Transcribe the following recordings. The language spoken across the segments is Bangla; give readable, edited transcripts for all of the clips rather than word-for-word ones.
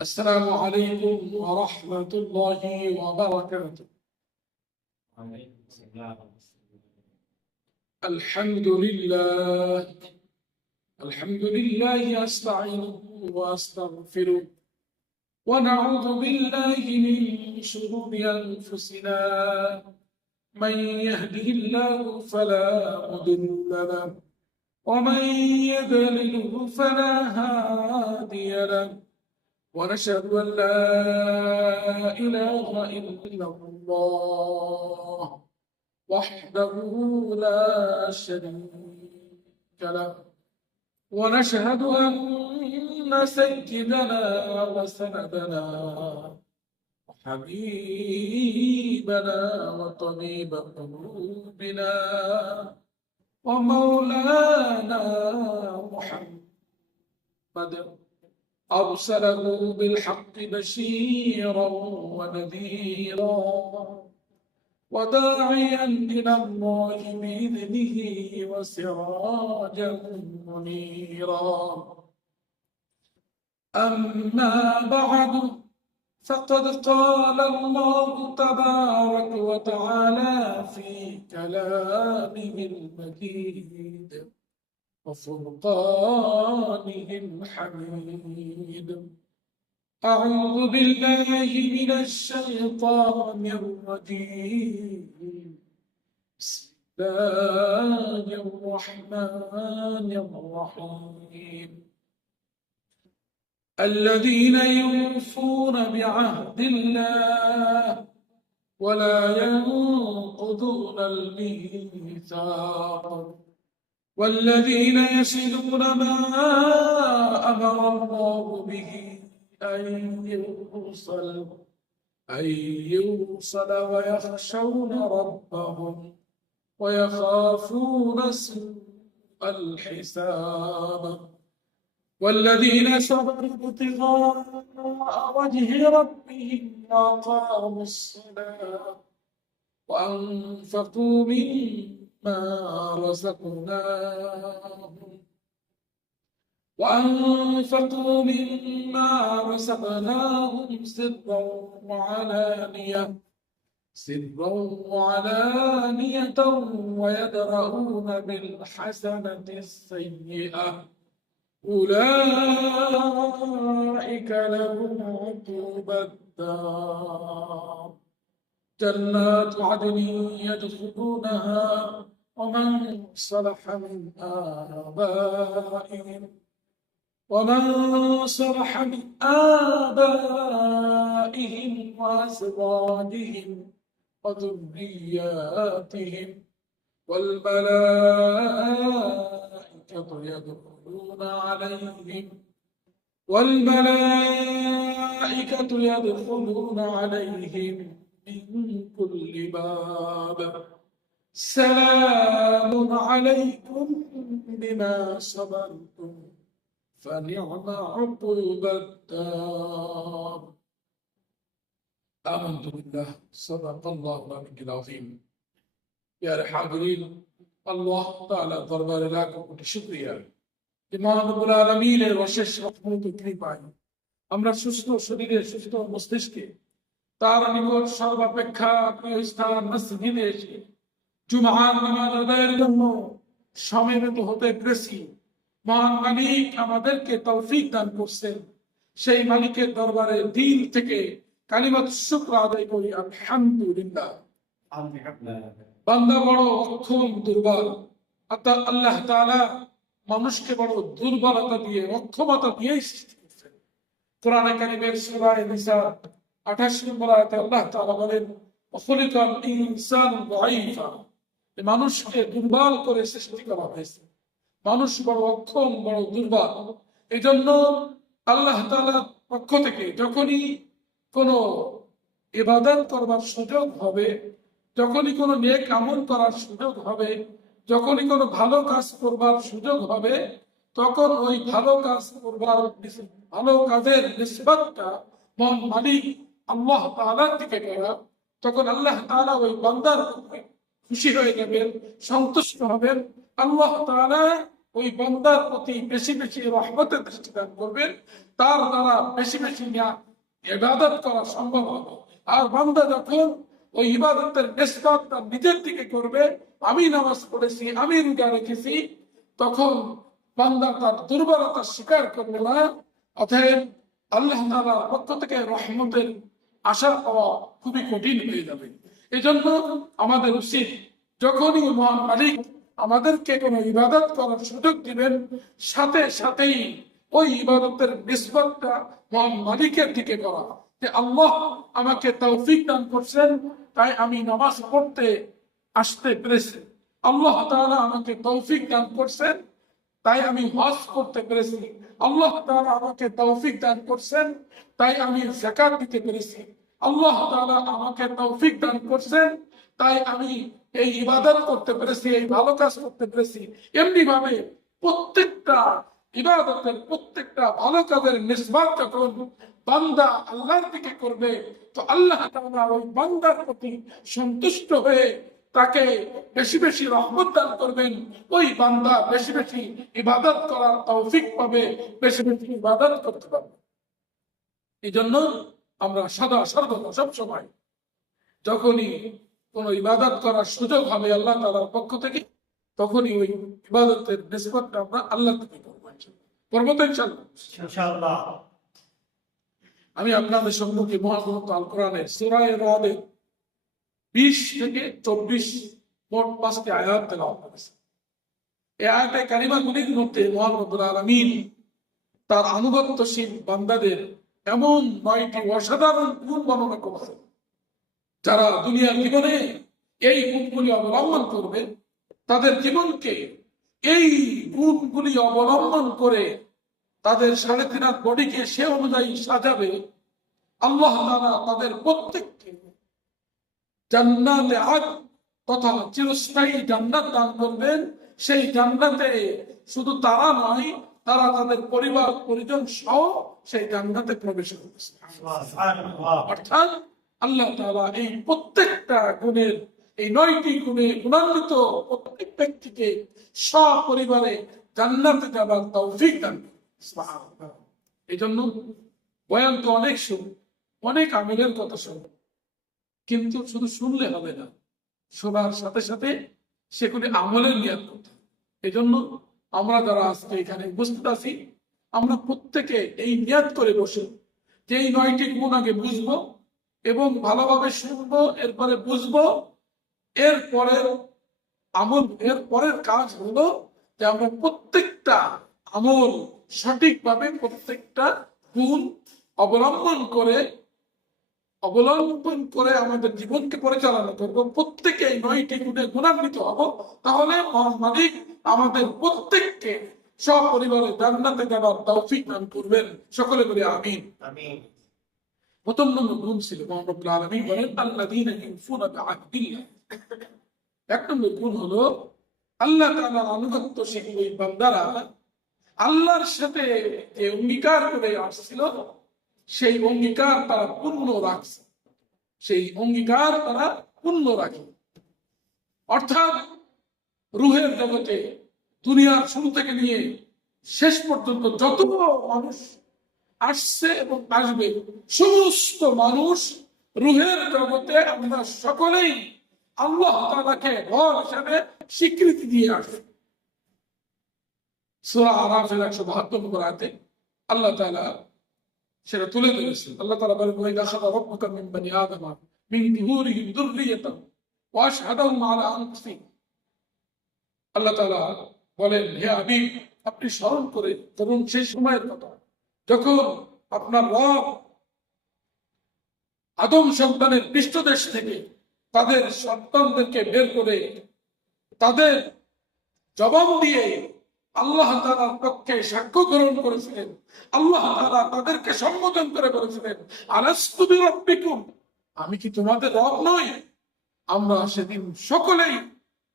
السلام عليكم ورحمة الله وبركاته. الحمد لله أستعينه وأستغفره ونعوذ بالله من شرور أنفسنا. من يهده الله فلا مضل له ومن يضلله فلا هادي له، ونشهد أن لا إله إلا الله وحده لا شريك له، ونشهد أن سيدنا وسندنا وحبيبنا وطبيب قلوبنا ومولانا محمد أرسله بالحق بشيرا ونذيرا وداعيا إلى الله بإذنه وسراجا منيرا. أما بعد، فقد قال الله تبارك وتعالى في كلامه المجيد وفرقانه الحميد: أعوذ بالله من الشيطان الرجيم. بسم الله الرحمن الرحيم. الذين يوفون بعهد الله ولا ينقضون الميثاق، والذين يصلون ما أمر الله به أن يوصل ويخشون ربهم ويخافون سوء الحساب، والذين صبروا ابتغاء وجه ربهم وأقاموا الصلاة وأنفقوا مما رزقناهم سرا وعلانية ويدرؤون بالحسنة السيئة، أولئك لهم عقبى الدار، جنات عدن يدخلونها ومن صلح من آبائهم وأزواجهم وذرياتهم، والملائكة يدخلون عليهم من كل باب. سلام عليكم بما صبرتم فنعم عقبى الدار. آمنت بالله صدق الله العلي العظيم। প্রিয় হাজিরিন, আল্লাহ তাআলার দরবারে লাখ কোটি শুকরিয়া যে মহান রব্বুল আলামিনের অশেষ রহমত ও কৃপায় আমরা সুস্থ শরীরে সুস্থ মস্তিষ্কে তার নিকট সর্বাপেক্ষা প্রিয় স্থান মসজিদে এসে জুমার নামাজ আদায়ের জন্য সমবেত হতে পেরেছি। মহান মালিক আমাদেরকে তৌফিক দান করছেন, সেই মালিকের দরবারে দিল থেকে কালিমাত শুকর আদায় করি আলহামদুলিল্লাহ। বান্দা বড় অক্ষম দুর্বল, আল্লাহ তাআলা মানুষকে বড় দুর্বলতা দিয়ে অক্ষমতা দিয়ে সৃষ্টি করেছেন। কোরআনে কারীমের সূরা নিসা 28 নম্বর আয়াতে আল্লাহ তাআলা বলেন, ওয়াখলিকাল ইনসানু দাঈফা, মানুষকে দুর্বল করে সৃষ্টি করা হয়েছে। মানুষ বড় অক্ষম, বড় দুর্বল। এই জন্য আল্লাহ তাআলার পক্ষ থেকে যখনই কোনো ইবাদত করবার সুযোগ হবে, যখনই কোনো নেক আমল করার সুযোগ হবে, যখনই কোনো ভালো কাজ করবার সুযোগ হবে, তখন ওই ভালো কাজের নিসবতটা মহান মালিক আল্লাহ তাআলার দিকে করা, তখন আল্লাহ তাআলা ওই বান্দার খুশি হয়ে যাবেন, সন্তুষ্ট হবেন। আল্লাহ তাআলা ওই বান্দার প্রতি বেশি বেশি রহমতের দৃষ্টি দান করবেন, তার দ্বারা বেশি বেশি ইবাদত করা সম্ভব হবে। আর বান্দা যখন ওই ইবাদতের নিসবতটা নিজের দিকে করবে, আমি নামাজ পড়েছি, আমি রোজা রেখেছি, তখন বান্দা তার দুর্বলতা স্বীকার করবে না। অতএব আল্লাহ তাআলার পক্ষ থেকে রহমতের আশা পাওয়া খুবই কঠিন হয়ে যাবে। এই জন্য আমাদের উচিত, যখনই মহান মালিক আমাদেরকে কোনো ইবাদত করার সুযোগ দিবেন, সাথে সাথেই ওই ইবাদতের নিসবতটা মহান মালিকের দিকে করা, যে আল্লাহ আমাকে তৌফিক দান করছেন তাই আমি নামাজ পড়তে আসতে পেরেছি, আল্লাহ তাআলা আমাকে তৌফিক দান করছেন তাই আমি হজ করতে পেরেছি, আল্লাহ তাআলা আমাকে তৌফিক দান করছেন তাই আমি যাকাত দিতে পেরেছি, আল্লাহ তাআলা আমাকে তৌফিক দান করছেন তাই আমি এই ইবাদত করতে পেরেছি, এই ভালো কাজ করতে পেরেছি। এমনি ভাবে প্রত্যেকটা ইবাদতের, প্রত্যেকটা ভালো কাজের নিসবত যখন বান্দা আল্লাহর দিকে করবে, তো আল্লাহ তাআলা ওই বান্দার প্রতি সন্তুষ্ট হয়ে তাকে বেশি বেশি রহমত দান করবেন। ওই বান্দা বেশি বেশি ইবাদত করার তৌফিক পাবে, বেশি বেশি ইবাদত করতে পারবে। এই জন্য আমরা সদা সর্বদা সব সময় যখনই কোন ইবাদত করার সুযোগ হবে আল্লাহ তাআলার পক্ষ থেকে, তখনই ওই ইবাদতের নিসবতটা আমরা আল্লাহ থেকে করবো। ইনশাআল্লাহ। আমি আপনাদের সম্মুখে মহাগ্রন্থ আল কোরআনের সূরা রাদের 20 থেকে 24 মোট 5টি আয়াত তেলাওয়াত করেছি। এই আয়াতে কারিমাগুলির মধ্যে মহান রব্বুল আলামিন তার আনুগত্যশীল বান্দাদের এমন 9টি অসাধারণ গুণ বর্ণনা করেছেন, যারা দুনিয়ার জীবনে এই গুণগুলি অবলম্বন করবে, তাদের জীবনকে এই গুণগুলি অবলম্বন করে তাদের 3.5 হাত বডিকে সে অনুযায়ী সাজাবে, আল্লাহ তাআলা তাদের প্রত্যেককে জান্নাতে আদন তথা চিরস্থায়ী জান্নাত দান করবেন। সেই জান্নাতে শুধু তারা নয়, তারা তাদের পরিবার পরিজন সহ সেই জান্নাতে প্রবেশ করবে। অর্থাৎ আল্লাহ তাআলা এই প্রত্যেকটা গুণের, এই 9টি গুণে গুণান্বিত প্রত্যেক ব্যক্তিকে সপরিবারে জান্নাতে যাবার তৌফিক দান করবেন। এই জন্য বয়ান তো অনেক শুন, অনেক আমলের কথা শুন, কিন্তু শুধু শুনলে হবে না, শোনার সাথে সাথে সেগুলি আমলের নিয়ত করতে হবে। এই জন্য আমরা যারা আজকে এখানে উপস্থিত আছি, আমরা প্রত্যেকে এই নিয়ত করে বসে যে এই 9টি গুণ আগে বুঝবো এবং ভালোভাবে শুনবো, এরপরে বুঝবো, এর পরের কাজ হলো যে আমরা প্রত্যেকটা আমল সঠিকভাবে, প্রত্যেকটা গুণ অবলম্বন করে আমাদের জীবনকে পরিচালনা করবো। প্রত্যেকে এই 9টি গুণে গুণান্বিত হব, তাহলে মালিক আমাদের প্রত্যেককে সপরিবারে জান্নাতে যাবার তৌফিক দান করবেন। সকলে বলি আমিন। প্রথম নম্বর গুণ ছিল মহান রব্বুল আলামিন বলেন আল্লাযীনা ইউফুনা বিআহদিল্লাহ। 1 নম্বর গুণ হলো আল্লাহ তাআলার আনুগত্যশীল ওই বান্দারা আল্লাহর সাথে যে অঙ্গীকার করে আসছিল, সেই অঙ্গীকার তারা পূর্ণ রাখছে, সেই অঙ্গীকার তারা পূর্ণ রাখে। অর্থাৎ রুহের জগতে দুনিয়ার শুরু থেকে নিয়ে শেষ পর্যন্ত যত মানুষ আসছে এবং আসবে, সমস্ত মানুষ রুহের জগতে আমরা সকলেই আল্লাহ তাআলাকে রব হিসেবে স্বীকৃতি দিয়ে আসবে। সূরা আরাফের 172 নম্বর আয়াতে আল্লাহ তাআলা সেটা তুলে ধরেছেন। আল্লাহ তাআলা বলেন ওয়া আখাযা রাব্বুকা মিন বানি আদম মিন যুহুরিহিম যুররিয়াতাহুম ওয়া আশহাদাহুম আলা আনফুসিহিম। আল্লাহ তাআলা বলেন, হে হাবিব, আপনি স্মরণ করে ধরুন সেই সময়ের কথা যখন আপনার রব আদম সন্তানের পৃষ্ঠদেশ থেকে তাদের সন্তানদেরকে বের করে তাদের জবান দিয়ে আল্লাহ তাআলার পক্ষে সাক্ষ্য গ্রহণ করেছিলেন। আল্লাহ তাআলা তাদেরকে সম্বোধন করে বলেছিলেন, আলাস্তু বিরাব্বিকুম, আমি কি তোমাদের রব নই? আমরা সেদিন সকলেই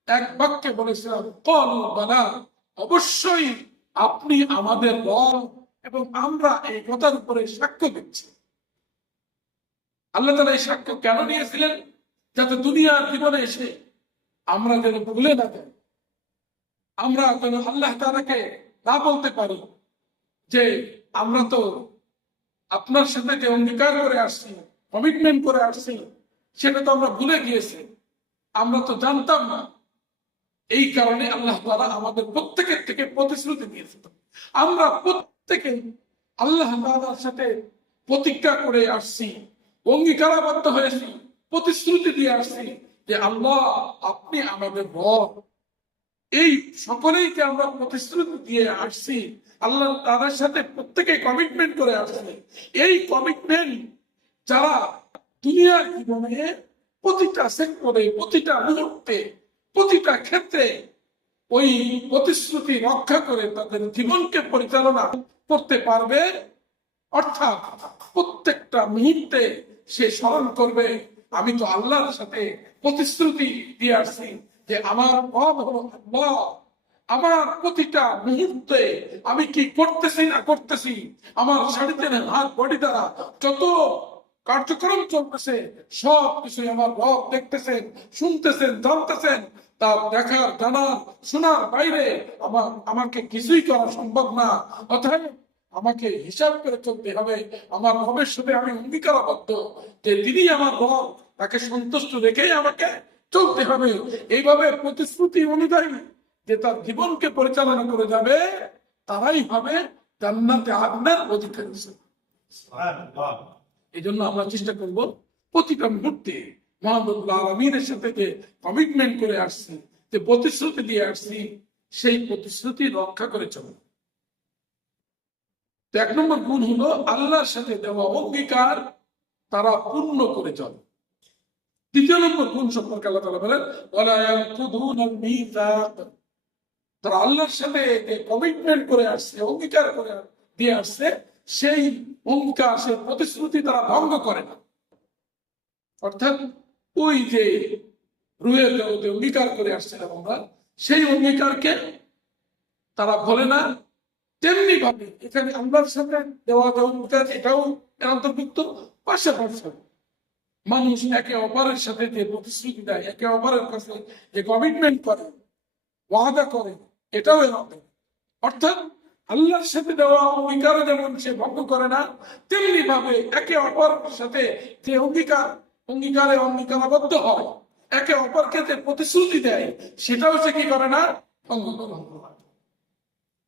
এক বাক্যে বলেছিলাম, ক্বালু বালা, অবশ্যই আপনি আমাদের রব এবং আমরা এই কথার উপরে সাক্ষ্য দিচ্ছি। আল্লাহ তাআলা এই সাক্ষ্য কেন নিয়েছিলেন? যাতে দুনিয়ার জীবনে এসে আমরা যেন ভুলে না যাই, আমরা যেন আল্লাহ তাআলাকে না বলতে পারি যে আমরা তো আপনার সাথে যে অঙ্গীকার করে আসছি, কমিটমেন্ট করে আসছি, সেটা তো আমরা ভুলে গিয়েছি, আমরা তো জানতাম না। এই কারণে আল্লাহ তাআলা আমাদের প্রত্যেকের থেকে প্রতিশ্রুতি দিয়েছে। আমরা প্রত্যেকে আল্লাহ তাআলার সাথে প্রতিজ্ঞা করে আসছি, অঙ্গীকারাবদ্ধ হয়েছি, প্রতিশ্রুতি দিয়ে আসছি যে আল্লাহ আপনি আমাদের রব। এই সকলেই যে আমরা প্রতিশ্রুতি দিয়ে আসছি, আল্লাহ তাদের সাথে প্রত্যেকে কমিটমেন্ট করে আসছে। এই কমিটমেন্ট যারা দুনিয়ার জীবনে প্রতিটা সেক্টরে, প্রতিটা মুহূর্তে, প্রতিটা ক্ষেত্রে ওই প্রতিশ্রুতি রক্ষা করে তাদের জীবনকে পরিচালনা করতে পারবে, অর্থাৎ প্রত্যেকটা মুহূর্তে সে স্মরণ করবে আমি তো আল্লাহর সাথে প্রতিশ্রুতি দিয়ে আসছি যে আমার রব হলো আল্লাহ। আমার প্রতিটা মুহূর্তে আমি কি করতেছি না করতেছি, আমার শারীরিক হাত বডি দ্বারা যত কার্যক্রম চলতেছে সব কিছুই আমার রব দেখতেছেন, শুনতেছেন, জানতেছেন। তার দেখার, জানার, শোনার বাইরে আমাকে কিছুই করা সম্ভব না। অতএব আমাকে হিসাব করে চলতে হবে। আমার রবের সাথে আমি অঙ্গীকারাবদ্ধ যে তিনি আমার রব, তাকে সন্তুষ্ট রেখেই আমাকে চলতে হবে। এইভাবে প্রতিশ্রুতি অনুযায়ী যে তার জীবনকে পরিচালনা করে যাবে, তারাই হবে জান্নাতে আদনার অধিকারী। এই জন্য আমরা চেষ্টা করব প্রতিটা মুহূর্তে মহান রব্বুল আলামিনের সাথে যে কমিটমেন্ট করে আসছি, যে প্রতিশ্রুতি দিয়ে আসছি, সেই প্রতিশ্রুতি রক্ষা করে চলবে। এক নম্বর গুণ হলো আল্লাহর সাথে দেওয়া অঙ্গীকার তারা পূর্ণ করে চলে। দ্বিতীয় নম্বর গুণ সম্পর্কে আল্লাহ তাআলা বলেন ওয়ালা ইয়ানকুদুনাল মিসাক, তারা আল্লাহর সাথে কমিটমেন্ট করে আসছে, অঙ্গীকার করে দিয়ে আসছে, সেই অঙ্গীকার, সেই প্রতিশ্রুতি তারা ভঙ্গ করে না। অর্থাৎ ওই যে রুহের জগতে অঙ্গীকার করে আসছিলাম আমরা, সেই অঙ্গীকারকে তারা ভোলে না। তেমনি ভাবে এখানে আল্লাহর সাথে দেওয়া যে অঙ্গীকার, এটাও এর অন্তর্ভুক্ত। পাশাপাশি মানুষ একে অপরের সাথে যে প্রতিশ্রুতি দেয়, একে অপরের কাছে যে কমিটমেন্ট করে, ওয়াদা করে, এটাও এর অন্তর্ভুক্ত। অর্থাৎ আল্লাহর সাথে দেওয়া অঙ্গীকার যেমন সে ভঙ্গ করে না, তেমনি ভাবে একে অপরের সাথে যে অঙ্গীকারে অঙ্গীকারাবদ্ধ হয়, একে অপরকে যে প্রতিশ্রুতি দেয়, সেটাও সে কি করে না, ভঙ্গ করে।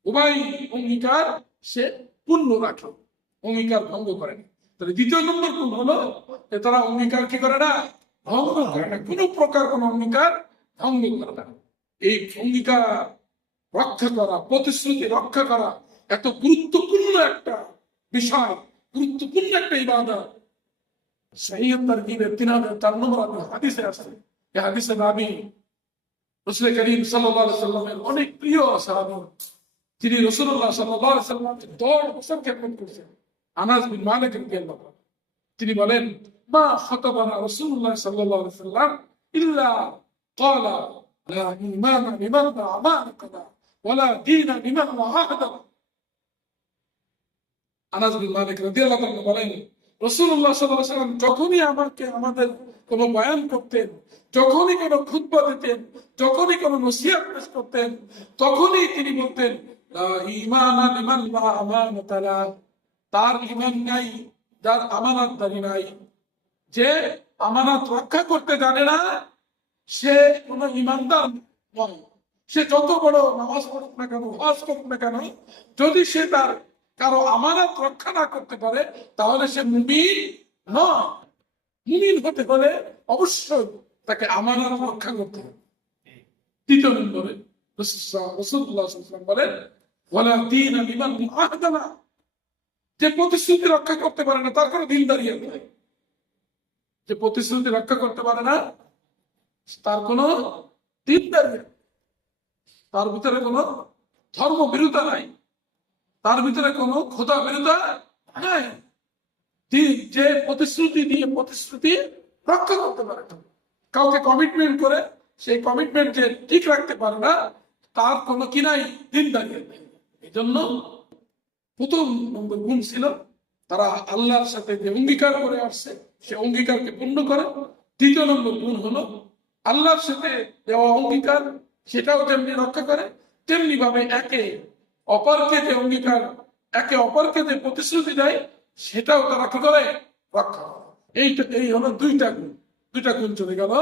উভয় অঙ্গীকার সে পূর্ণ রাখে, অঙ্গীকার ভঙ্গ করে না। তাহলে দ্বিতীয় নম্বর গুণ হলো যে তারা অঙ্গীকার কি করে না, ভঙ্গ করে না। কোন প্রকার কোন অঙ্গীকার ভঙ্গ করে না। এই অঙ্গীকার রক্ষা করা, প্রতিশ্রুতি রক্ষা করা এত গুরুত্বপূর্ণ একটা বিষয়, গুরুত্বপূর্ণ একটা ইবাদত। সহিহ তারগীবের 3004 নম্বর হাদিসে আছে। এই হাদিসে নবী রাসূল করিম সাল্লাল্লাহু আলাইহি সাল্লামের অনেক প্রিয় সাহাবী, তিনি রাসূলুল্লাহ সাল্লাল্লাহু আলাইহি সাল্লামকে 10 বছর খেদমত করেছেন। আনাস বিন মালিক রাদিয়াল্লাহু আনহু তিনি বলেন মা খাতাবানা রাসূলুল্লাহ সাল্লাল্লাহু আলাইহি সাল্লাম ইল্লা ক্বালা লা ঈমানা লিমান আমানাকা ওয়ালা দীনা লিমান ওয়াহাদা। আনাস বিন মালিক রাদিয়াল্লাহু আনহু বলেন রাসূলুল্লাহ সাল্লাল্লাহু আলাইহি সাল্লাম যখনই আমাদের কোনো বয়ান করতেন, যখনই কোনো খুতবা দিতেন, যখনই কোনো নসিহত পেশ করতেন, তখনই তিনি বলতেন লা ঈমানা লিমান লা আমানাতা লা, তার ঈমান নাই যার আমানতদারি নাই। যে আমানত রক্ষা করতে জানে না সে কোনো ঈমানদার নয়। সে যত বড় নামাজ পড়ুক না কেন, হজ করুক না কেন, যদি সে তার কারো আমানত রক্ষা না করতে পারে, তাহলে সে মুমিন নয়। মুমিন হতে হলে অবশ্যই তাকে আমানত রক্ষা করতে হবে। তৃতীয় নম্বরে রাসূলুল্লাহ সাল্লাল্লাহু আলাইহি ওয়াসাল্লাম বলেন ওয়ালা দীনা লিমান আহদা, যে প্রতিশ্রুতি রক্ষা করতে পারে না তার কোনো দিনদারি নেই। যে প্রতিশ্রুতি রক্ষা করতে পারে না তার কোনো দিনদারি নেই, তার ভিতরে কোনো ধর্ম বিরোধতা নাই, তার ভিতরে কোনো খোদা বিরোধতা নাই। যে প্রতিশ্রুতি দিয়ে প্রতিশ্রুতি রক্ষা করতে পারে না, কাউকে কমিটমেন্ট করে সেই কমিটমেন্ট যে ঠিক রাখতে পারে না, তার কোনো কি নাই, দিনদারি নেই। এই জন্য প্রথম নম্বর গুণ ছিল তারা আল্লাহর সাথে যে অঙ্গীকার করে আসছে সে অঙ্গীকারকে পূর্ণ করে। দ্বিতীয় নম্বর গুণ হলো আল্লাহর সাথে দেওয়া অঙ্গীকার সেটাও যেমনি রক্ষা করে, তেমনি ভাবে একে অপরকে যে অঙ্গীকার, একে অপরকে যে প্রতিশ্রুতি দেয়, সেটাও তারা কি করে? রক্ষা করে। এই হলো দুইটা গুণ চলে গেল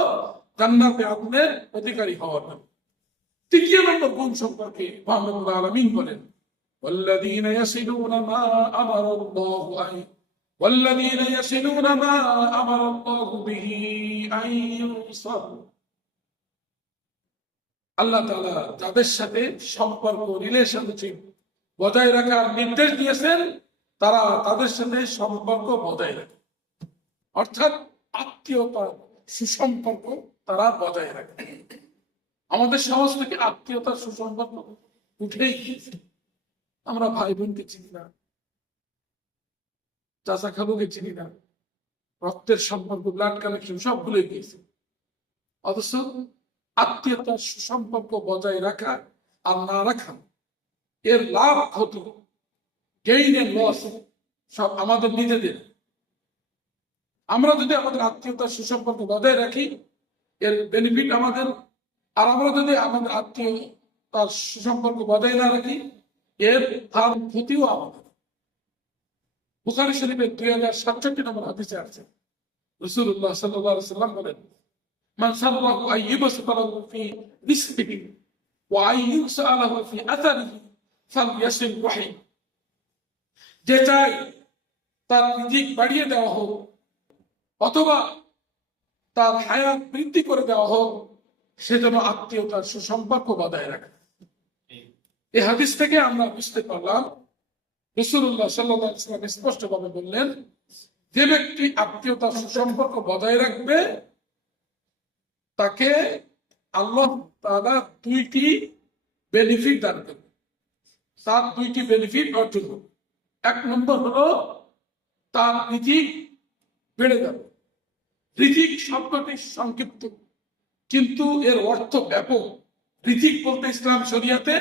জান্নাতে আগুনের অধিকারী হওয়ার জন্য। তৃতীয় নম্বর গুণ সম্পর্কে মহান রব্বুল আলামিন বলেন, والذين يصلون ما أمر الله أن والذين يصلون ما أمر الله به أن يوصل। আল্লাহ তাআলা যাদের সাথে সম্পর্ক, রিলেশনশিপ বজায় রাখার নির্দেশ দিয়েছেন, তারা তাদের সাথে সম্পর্ক বজায় রাখে, অর্থাৎ আত্মীয়তা, সুসম্পর্ক তারা বজায় রাখে। আমাদের সমাজ থেকে আত্মীয়তার সুসম্পর্ক উঠেই গিয়েছে। আমরা ভাই বোনকে চিনি না, চাচা খালুকে চিনি না, রক্তের সম্পর্ক, ব্লাড কানেকশন সব ভুলে গিয়েছে। অথচ আত্মীয়তার সুসম্পর্ক বজায় রাখা আর না রাখা, এর লাভ ক্ষতি, গেইন এন্ড লস সব আমাদের নিজেদের। আমরা যদি আমাদের আত্মীয়তার সুসম্পর্ক বজায় রাখি, এর বেনিফিট আমাদের। আর আমরা যদি আমাদের আত্মীয়তার সুসম্পর্ক বজায় না রাখি, এর তার ক্ষতিও আমাদের। বুখারী শরীফের 2067 নম্বর হাদিসে আছে, রাসূলুল্লাহ সাল্লাল্লাহু আলাইহি ওয়াসাল্লাম বলেন, মান সাররাহু আইয়ুবসিতা লাহু ফি রিজকিহি ওয়া আইয়ুসআলাহু ফি আথারিহি ফালইয়াসিল রাহিম। যে চাই তার রিজিক বাড়িয়ে দেওয়া হোক অথবা তার হায়াত বৃদ্ধি করে দেওয়া হোক, সেজন্য আত্মীয়তার সুসম্পর্ক বজায় রাখে। এই হাদিস থেকে আমরা বুঝতে পারলাম, রাসূলুল্লাহ সাল্লাল্লাহু আলাইহি ওয়াসাল্লাম স্পষ্টভাবে বললেন, যে ব্যক্তি আত্মীয়তার সুসম্পর্ক বজায় রাখবে, তাকে আল্লাহ তাআলা দুইটি বেনিফিট দান করবে। তার দুইটি বেনিফিট অর্জন হবে। এক নম্বর হলো তার রিজিক বেড়ে যাবে। রিজিক শব্দটি সংক্ষিপ্ত, কিন্তু এর অর্থ ব্যাপক। রিজিক বলতে ইসলাম শরিয়াতে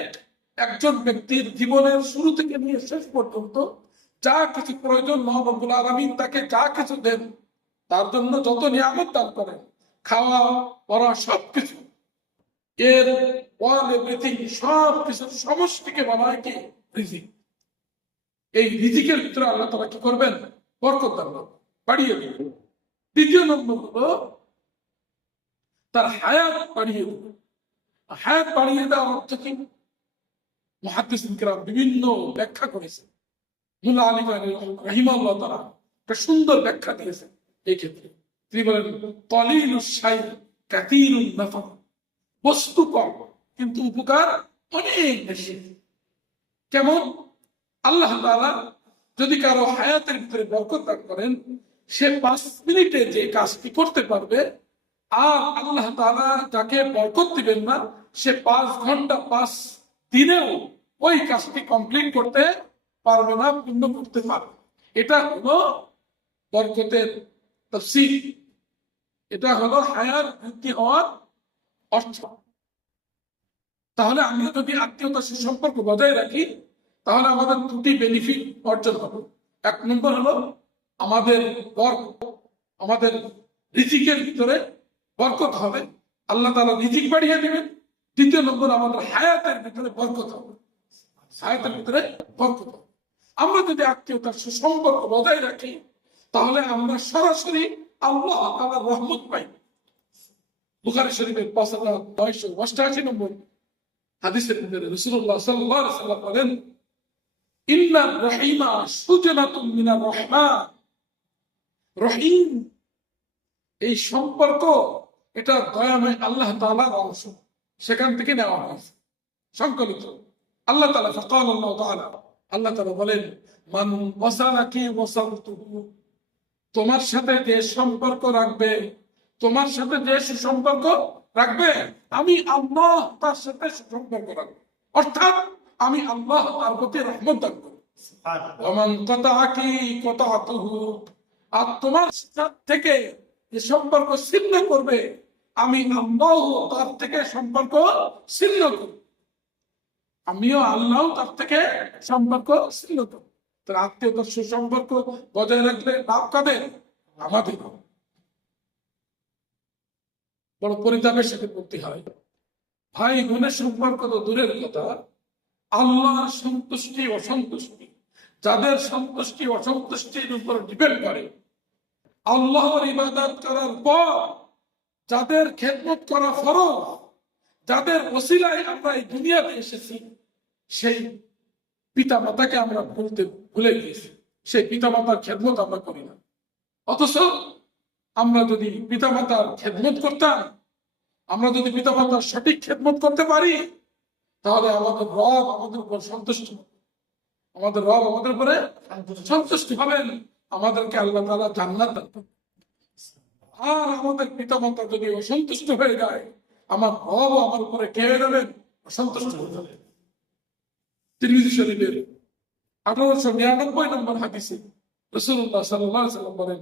একজন ব্যক্তির জীবনের শুরু থেকে নিয়ে শেষ পর্যন্ত যা কিছু প্রয়োজন, মহান রব্বুল আলামিন তাকে যা কিছু দেন, তার জন্য যত নিয়ামত দান করেন, খাওয়া পড়া সবকিছু, এর অল এভরিথিং, সব কিছুর সমষ্টিকে বলা হয় কি? রিজিক। এই রিজিকের ভিতরে আল্লাহ তাআলা কি করবেন? বরকত দান করবেন, বাড়িয়ে দিবেন। দ্বিতীয় নম্বর হলো তার হায়াত বাড়িয়ে দেবে। হায়াত বাড়িয়ে দেওয়ার অর্থ কি? মুহাদ্দিসিন কিরাম বিভিন্ন ব্যাখ্যা করেছেন। মুল্লা আলী রাহিমাহুল্লাহ তাআলা একটা সুন্দর ব্যাখ্যা দিয়েছেন এই ক্ষেত্রে। তিনি বলেন, কলিলুশ শাই কাসীরুন নাফা। বস্তু কম কিন্তু উপকার অনেক বেশি। কেমন? আল্লাহ তাআলা যদি কারো হায়াতের ভিতরে বরকত দান করেন, সে 5 মিনিটে যে কাজটি করতে পারবে, আর আল্লাহ তাআলা যাকে বরকত দিবেন না, সে 5 ঘন্টা 5 দিনেও ওই কাজটি কমপ্লিট করতে পারবে না, পূর্ণ করতে পারবে। এটা হলো বরকতের তাফসীর। এটা হলো হায়াত বৃদ্ধি হওয়ার অর্থ। তাহলে আমরা যদি আত্মীয়তার সুসম্পর্ক বজায় রাখি, তাহলে আমাদের দুটি বেনিফিট অর্জন হবে। এক নম্বর হলো আমাদের আমাদের রিজিকের ভিতরে বরকত হবে, আল্লাহ তাআলা রিজিক বাড়িয়ে দিবেন। দ্বিতীয় নম্বর, আমাদের হায়াতের ভিতরে বরকত হবে, হায়াতের ভিতরে বরকত হবে। আমরা যদি আত্মীয়তার সুসম্পর্ক বজায় রাখি, তাহলে আমরা সরাসরি আল্লাহ তাআলার রহমত পাই। বুখারী শরীফের 5988 নম্বর হাদিসের ভিতরে রাসূলুল্লাহ সাল্লাল্লাহু আলাইহি ওয়াসাল্লাম বলেন, ইন্নার রাহিমা সুজনাতুম মিনার রহমান। রহিম এই সম্পর্ক, এটা দয়াময় আল্লাহ তাআলার অংশ, সেখান থেকে নেওয়া হয়েছে, সংকলিত। আল্লাহ তাআলা ফাকাল আল্লাহ তাআলা, আল্লাহ তাআলা বলেন, মান ওয়াসালাকি ওয়াসালতুহু। তোমার সাথে যে সম্পর্ক রাখবে, তোমার সাথে যে সুসম্পর্ক রাখবে, আমি আল্লাহ তার সাথে সুসম্পর্ক রাখবো, অর্থাৎ আমি আল্লাহ তার প্রতি রহমত দান করব। ওমান কাতাআকি কাতাতুহু। আর তোমার থেকে যে সম্পর্ক ছিন্ন করবে, আমি আল্লাহ তার থেকে সম্পর্ক ছিন্ন করব। আমিও আল্লাহ তার থেকে সম্পর্ক ছিন্ন করব। তার আত্মীয়তার সুসম্পর্ক বজায় রাখলে লাভ কাদের? আমাদের। বড় পরিতাপের সাথে করতে হয়, ভাই বোনের সম্পর্ক তো দূরের কথা, আল্লাহর সন্তুষ্টি অসন্তুষ্টি, যাদের সন্তুষ্টি অসন্তুষ্টির উপর ডিপেন্ড করে, আল্লাহর ইবাদত করার পর যাদের খেদমত করা ফরজ, যাদের ওসিলায় আমরা এই দুনিয়াতে এসেছি, সেই পিতা মাতাকে আমরা ভুলে গিয়েছি, সেই পিতা মাতার খেদমত আমরা করি না। অথচ আমরা যদি পিতা মাতার খেদমত করতাম, আমরা যদি পিতা মাতার সঠিক খেদমত করতে পারি, তাহলে আমাদের রব আমাদের উপর সন্তুষ্ট, আমাদের রব আমাদের উপরে সন্তুষ্ট হবেন, আমাদেরকে আল্লাহ তাআলা জান্নাত দান করবেন। আর আমাদের পিতা মাতা যদি অসন্তুষ্ট হয়ে যায়, আমার রব আমার উপরে কে হয়ে যাবেন? অসন্তুষ্ট হয়ে যাবেন। তিরমিজি শরীফের 1899 নম্বর হাদিসে রাসূলুল্লাহ সাল্লাল্লাহু আলাইহি ওয়াসাল্লাম বলেন,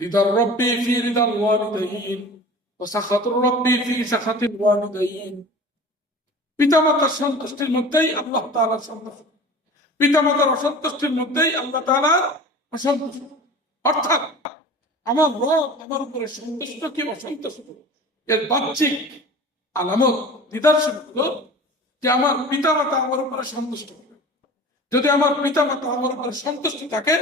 রিদার রব্বি ফি রিদাল ওয়ালিদাইন ওয়া সাখাতুর রব্বি ফি সাখাতিল ওয়ালিদাইন। পিতামাতার সন্তুষ্টির মধ্যেই আল্লাহ তাআলার সন্তুষ্টি, পিতামাতার অসন্তুষ্টির মধ্যেই আল্লাহ তাআলার অসন্তুষ্টি। অর্থাৎ আমার রব আমার উপরে সন্তুষ্ট কি অসন্তুষ্ট, এর বাহ্যিক আলামত নিদর্শন হলো যে আমার পিতামাতা আমার উপরে সন্তুষ্ট। যদি আমার পিতামাতা আমার উপরে সন্তুষ্ট থাকে,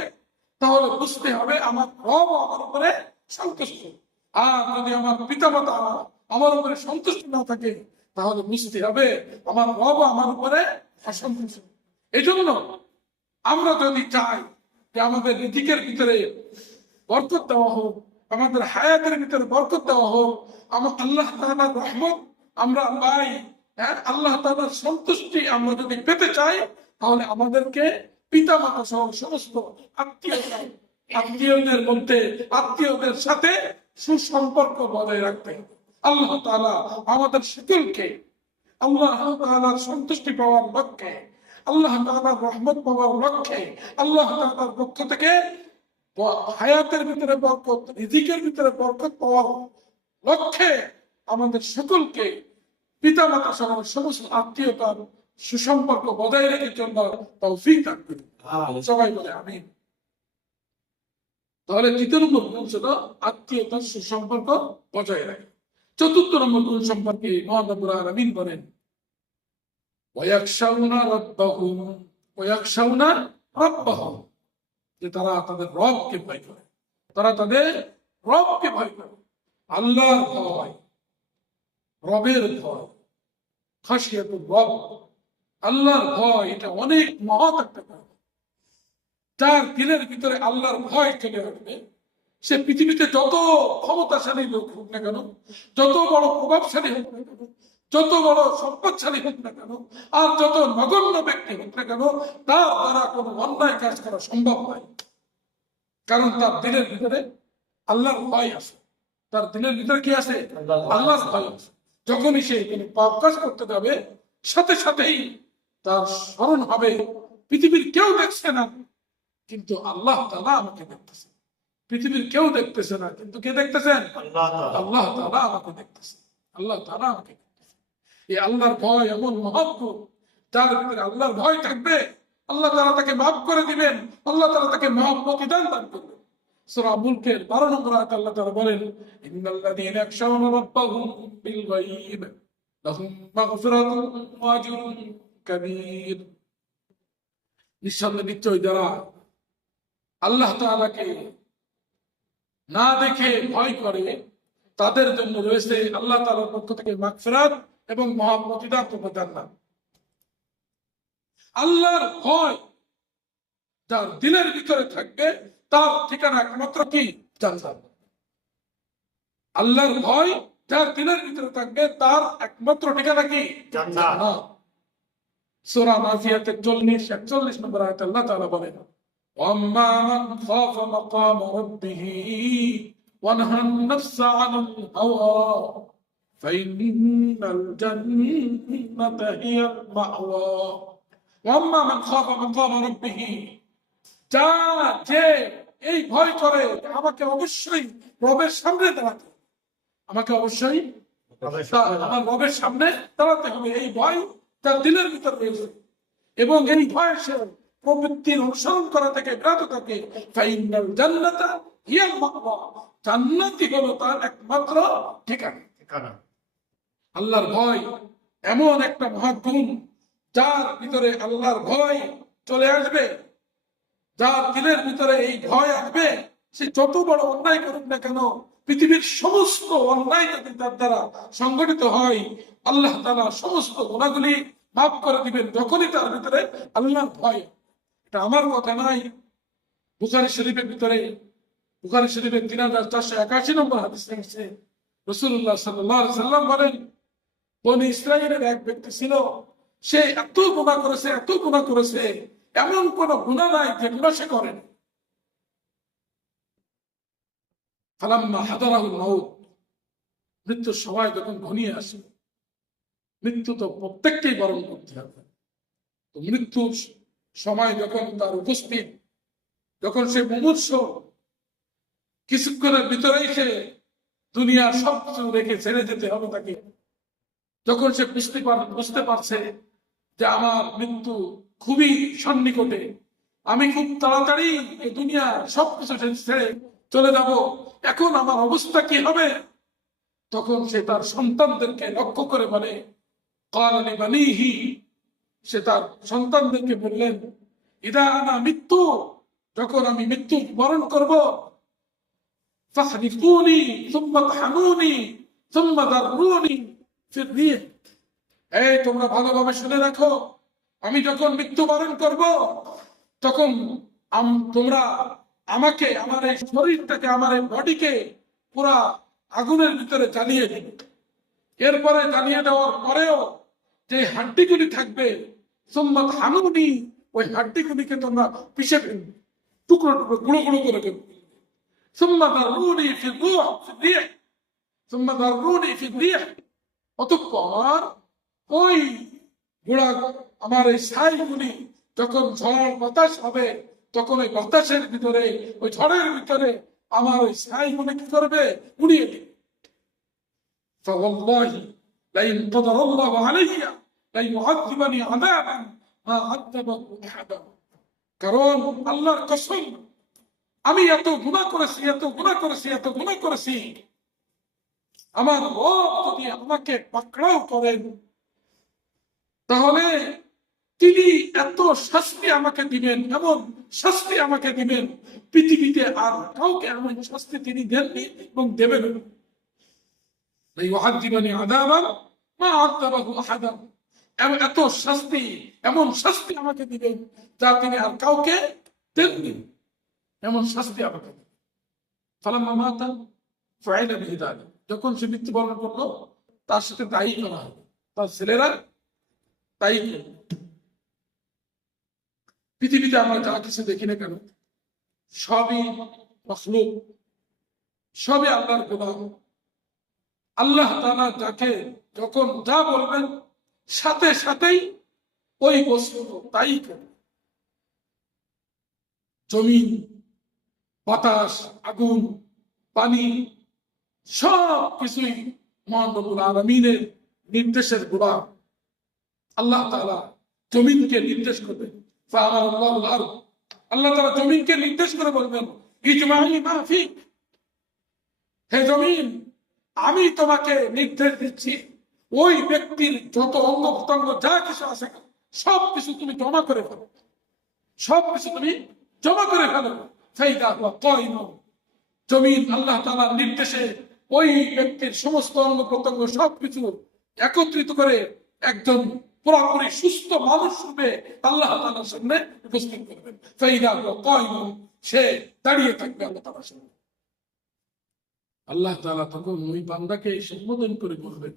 তাহলে বুঝতে হবে আমার রব আমার উপরে সন্তুষ্ট। আর যদি আমার পিতামাতা আমার উপরে সন্তুষ্ট না থাকে, তাহলে বুঝতে হবে আমার রব আমার উপরে অসন্তুষ্ট। এই জন্য আমরা যদি চাই যে আমাদের রিজিকের ভিতরে বরকত দেওয়া হোক, আমাদের হায়াতের ভিতরে বরকত দেওয়া হোক, আমার আল্লাহ তাআলার রহমত আমরা পাই, আল্লাহ তাআলার সন্তুষ্টি আমরা যদি পেতে চাই, তাহলে আমাদেরকে পিতা মাতা সহ সমস্ত আত্মীয়দের মধ্যে, আত্মীয়দের সাথে সুসম্পর্ক বজায় রাখতে হবে। আল্লাহ তাআলা আমাদের সকলকে আল্লাহ তাআলার সন্তুষ্টি পাওয়ার লক্ষ্যে, আল্লাহ তাআলার রহমত পাওয়ার লক্ষ্যে, আল্লাহ তাআলার পক্ষ থেকে হায়াতের ভিতরে বরকত, রিজিকের ভিতরে বরকত পাওয়ার লক্ষ্যে আমাদের সকলকে পিতা মাতা সহ সমস্ত আত্মীয়তার সুসম্পর্ক বজায় রেখে জন্য তৌফিক দান করুন। সবাই বলে আমিন। তাহলে দ্বিতীয় নম্বর গুণ ছিল আত্মীয়তার সুসম্পর্ক বজায় রাখা। চতুর্থ নম্বর গুণ সম্পর্কে মহান রব্বুল আলামিন বলেন, ওয়ায়াখশাউনা রাব্বাহুম, ওয়ায়াখশাউনা রাব্বাহুম, যে তারা তাদের রবকে ভয় করে, তারা তাদের রবকে ভয় করে। আল্লাহর ভয়, রবের ভয়, খাশিয়াতুর রব, আল্লাহর ভয়, এটা অনেক মহৎ একটা ভয়। যার দিলের ভিতরে আল্লাহর ভয় চলে আসবে, সে পৃথিবীতে যত ক্ষমতাশালী লোক হোক না কেন, যত বড় প্রভাবশালী হোক না কেন, যত বড় সম্পদশালী হোক না কেন, আর যত নগণ্য ব্যক্তি হোক না কেন, তার দ্বারা কোনো অন্যায় কাজ করা সম্ভব নয়। কারণ তার দিলের ভিতরে আল্লাহর ভয় আছে, তার দিলের ভিতরে কি আছে? আল্লাহর ভয় আছে। যখনই সে কোনো পাপ কাজ করতে যাবে, সাথে সাথেই তার স্মরণ হবে পৃথিবীর কেউ দেখছে না, কিন্তু আল্লাহ তাআলা আমাকে দেখতেছে। পৃথিবীর কেউ দেখতেছে না, কিন্তু কে দেখতেছেন? আল্লাহ তাআলা আমাকে দেখতেছে, আল্লাহ তাআলা আমাকে দেখতেছে। এই আল্লাহর ভয় এমন মহৎ গুণ, যার ভিতরে আল্লাহর ভয় থাকবে, আল্লাহ তাআলা তাকে মাফ করে দিবেন, আল্লাহ তাআলা তাকে মাফ প্রতিদান দান করবেন। সূরা মুলকের 12 নম্বর আয়াতে আল্লাহ তাআলা বলেন, ইন্নাল্লাযীনা ইয়াখশাউনা রাব্বাহুম বিল গায়ব লাহুম মাগফিরাতুন ওয়া আজরুন কাবীর। নিশ্চয় যারা আল্লাহ তাআলাকে না দেখে ভয় করে, তাদের জন্য রয়েছে আল্লাহ তাআলার পক্ষ থেকে মাগফিরাত এবং মহা প্রতিদান তথা জান্নাত। আল্লাহর ভয় যার দিলের ভিতরে থাকবে, তার ঠিকানা একমাত্র কি? জান্নাত। আল্লাহর ভয় যার দিলের ভিতরে থাকবে, তার একমাত্র ঠিকানা কি? জান্নাত। সূরা নাজিয়াতের 40-41 নম্বর আয়াতে আল্লাহ তাআলা বলেন, ওয়াম্মা মান খাফা মাকাম রাব্বিহি ওয়া নাহান নাফসা আনিল হাওয়া ফাইন্নাল জান্নাতা হিয়াল মাওয়া। ওয়াম্মা মান খাফা মাকাম রাব্বিহি, যে এই ভয় করে আমাকে অবশ্যই রবের সামনে দাঁড়াতে হবে, আমাকে অবশ্যই আমার রবের সামনে দাঁড়াতে হবে, এই ভয় তার দিলের ভিতর রয়েছে, এবং এই ভয়ে সে প্রবৃত্তির অনুসরণ করা থেকে বিরত থাকে। ফাইনাল জান্নাতা হিয়াল মাওয়া, জান্নাতই হলো তার একমাত্র ঠিকানা। আল্লাহর ভয় এমন একটা মহাগুণ যার ভিতরে আল্লাহর ভয় চলে আসবে, যার দিলের ভিতরে এই ভয় আসবে, সে যত বড় অন্যায় করুক না কেন, পৃথিবীর সমস্ত অন্যায় যদি তার দ্বারা সংগঠিত হয়, আল্লাহ তাআলা সমস্ত গুনাহগুলি মাফ করে দিবেন যখনই তার ভিতরে আল্লাহর ভয়। এটা আমার কথা নাই, বুখারী শরীফের ভিতরে, বুখারী শরীফের 3481 নম্বর হাদিসে আছে, রাসূলুল্লাহ সাল্লাল্লাহু আলাইহি সাল্লাম বলেন, বনী ইসরাইলের এক ব্যক্তি ছিল, সে এত গুনাহ করেছে, এত গুনাহ করেছে, এমন কোন গুনাহ নাই যে গুনাহ সে করেনি। ফালাম্মা হাদারাহুল মাউত, মৃত্যুর সময় যখন ঘনিয়ে আসে, মৃত্যু তো প্রত্যেককেই বরণ করতে হবে, তো মৃত্যুর সময় যখন তার উপস্থিত, যখন সে মুমূর্ষ, কিছুক্ষণের ভিতরেই সে দুনিয়ার সবকিছু রেখে ছেড়ে যেতে হবে তাকে, যখন সে বুঝতে পারছে যে আমার মৃত্যু খুবই সন্নিকটে, আমি খুব তাড়াতাড়ি এই দুনিয়ার সবকিছু ছেড়ে চলে যাব, এখন আমার অবস্থা কি হবে, তখন সে তার সন্তানদেরকে লক্ষ্য করে বলে, ক্বালা লিবানিহি, সে তার সন্তানদেরকে বললেন, ইদা আনা মৃত্যু, যখন আমি মৃত্যু বরণ করব, ফাহরিকুনি সুম্মা তাহনুনি সুম্মা দাররুনি ফির রিহ, এই তোমরা ভালোভাবে শুনে রাখো, আমি যখন মৃত্যুবরণ করব, তখন তোমরা আমাকে, আমার এই শরীরটাকে, আমার এই বডিকে পুরা আগুনের ভিতরে জ্বালিয়ে দিবে, এরপরে জ্বালিয়ে দেওয়ার পরেও যে হাড্ডিগুলি থাকবে, সুম্মাত হানুনি, ওই হাড্ডিগুলিকে তোমরা পিষে ফেলবে, টুকরো টুকরো গুঁড়ো গুঁড়ো করে ফেলবে, সুম্মা দাররুনি ফির রিহ, সুম্মা দাররুনি ফির রিহ, অতঃপর ওই গুড়া, আমার এই ছাইগুলি যখন ঝড় বাতাস হবে, তখন ওই বাতাসের ভিতরে, ওই ঝড়ের ভিতরে আমার ওই ছাইগুলি কি করবে, উড়িয়ে দিবে। ফাওয়াল্লাহি লাইন কাদারাল্লাহু আলাইয়া লাইউআযিবানি আযাবান মা আযাবাহু আহাদা, কারণ আল্লাহর কসম, আমি এত গুনাহ করেছি, এত গুনাহ করেছি, এত গুনাহ করেছি, আমার রব যদি আমাকে পাকড়াও করেন, তাহলে তিনি এত শাস্তি আমাকে দিবেন, এমন শাস্তি আমাকে দিবেন, পৃথিবীতে আর কাউকে এমন শাস্তি তিনি দেননি এবং দেবেন না। লাইউআযিবানি আযাবান মা আযাবাহু আহাদা, এত শাস্তি, এমন শাস্তি আমাকে দিবেন যা তিনি আর কাউকে দেননি, এমন শাস্তি আমাকে দিবেন। ফালাম্মা মাতা ফাইলা বিহি যালিক, যখন সে মৃত্যুবরণ করলো, তার সাথে তাই করা হবে, তার ছেলেরা তাই করবে। পৃথিবীতে আমরা যা কিছু দেখি না কেন, সবই মাখলুক, সবই আল্লাহর গোলাম। আল্লাহ তাআলা যাকে যখন যা বলবেন, সাথে সাথেই ওই বস্তু তাই করবে। জমিন, বাতাস, আগুন, পানি, সব কিছুই মহান রব্বুল আলামিনের নির্দেশের গোলাম। আল্লাহ তাআলা জমিনকে নির্দেশ করবেন, আল্লাহ তাআলা জমিনকে নির্দেশ করে বলবেন, ইজমাই মা ফিক, হে জমিন, আমি তোমাকে নির্দেশ দিচ্ছি, ওই ব্যক্তির যত অঙ্গ প্রত্যঙ্গ যা কিছু আছে সব কিছু তুমি জমা করে ফেলো, সব কিছু তুমি জমা করে ফেলো। ফাইদা হুয়া কাইমুন, জমিন আল্লাহ তাআলার নির্দেশে ওই ব্যক্তির সমস্ত অঙ্গ প্রত্যঙ্গ সবকিছু একত্রিত করে একজন পুরোপুরি সুস্থ মানুষ রূপে আল্লাহ তাআলার সামনে উপস্থিত করবেন। ফাইদা হুয়া কাইমুন, সে দাঁড়িয়ে থাকবে আল্লাহ তাআলার সামনে। আল্লাহ তাআলা তখন ওই বান্দাকে সম্বোধন করে বলবেন,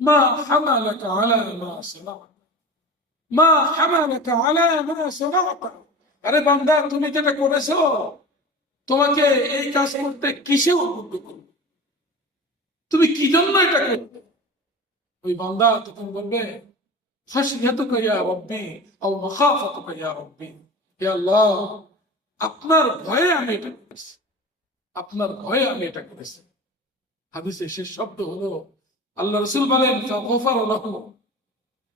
মা হামালাকা আলা মা সানাতা, মা হামালাকা আলা মা সানাতা, আরে বান্দা, তুমি যেটা করেছো, তোমাকে এই কাজ করতে কিসে উদ্বুদ্ধ করবে, তুমি কি জন্য এটা করবে? ওই বান্দা তখন বলবে, খাশিয়াতুকা ইয়া রাব্বি আও মাখাফাতুকা ইয়া রাব্বি, হে আল্লাহ, আপনার ভয়ে আমি এটা করেছি, আপনার ভয়ে আমি এটা করেছি। হাদিসের শেষ শব্দ হলো, আল্লাহ রাসূল বলেন, ফাগফার লাহু,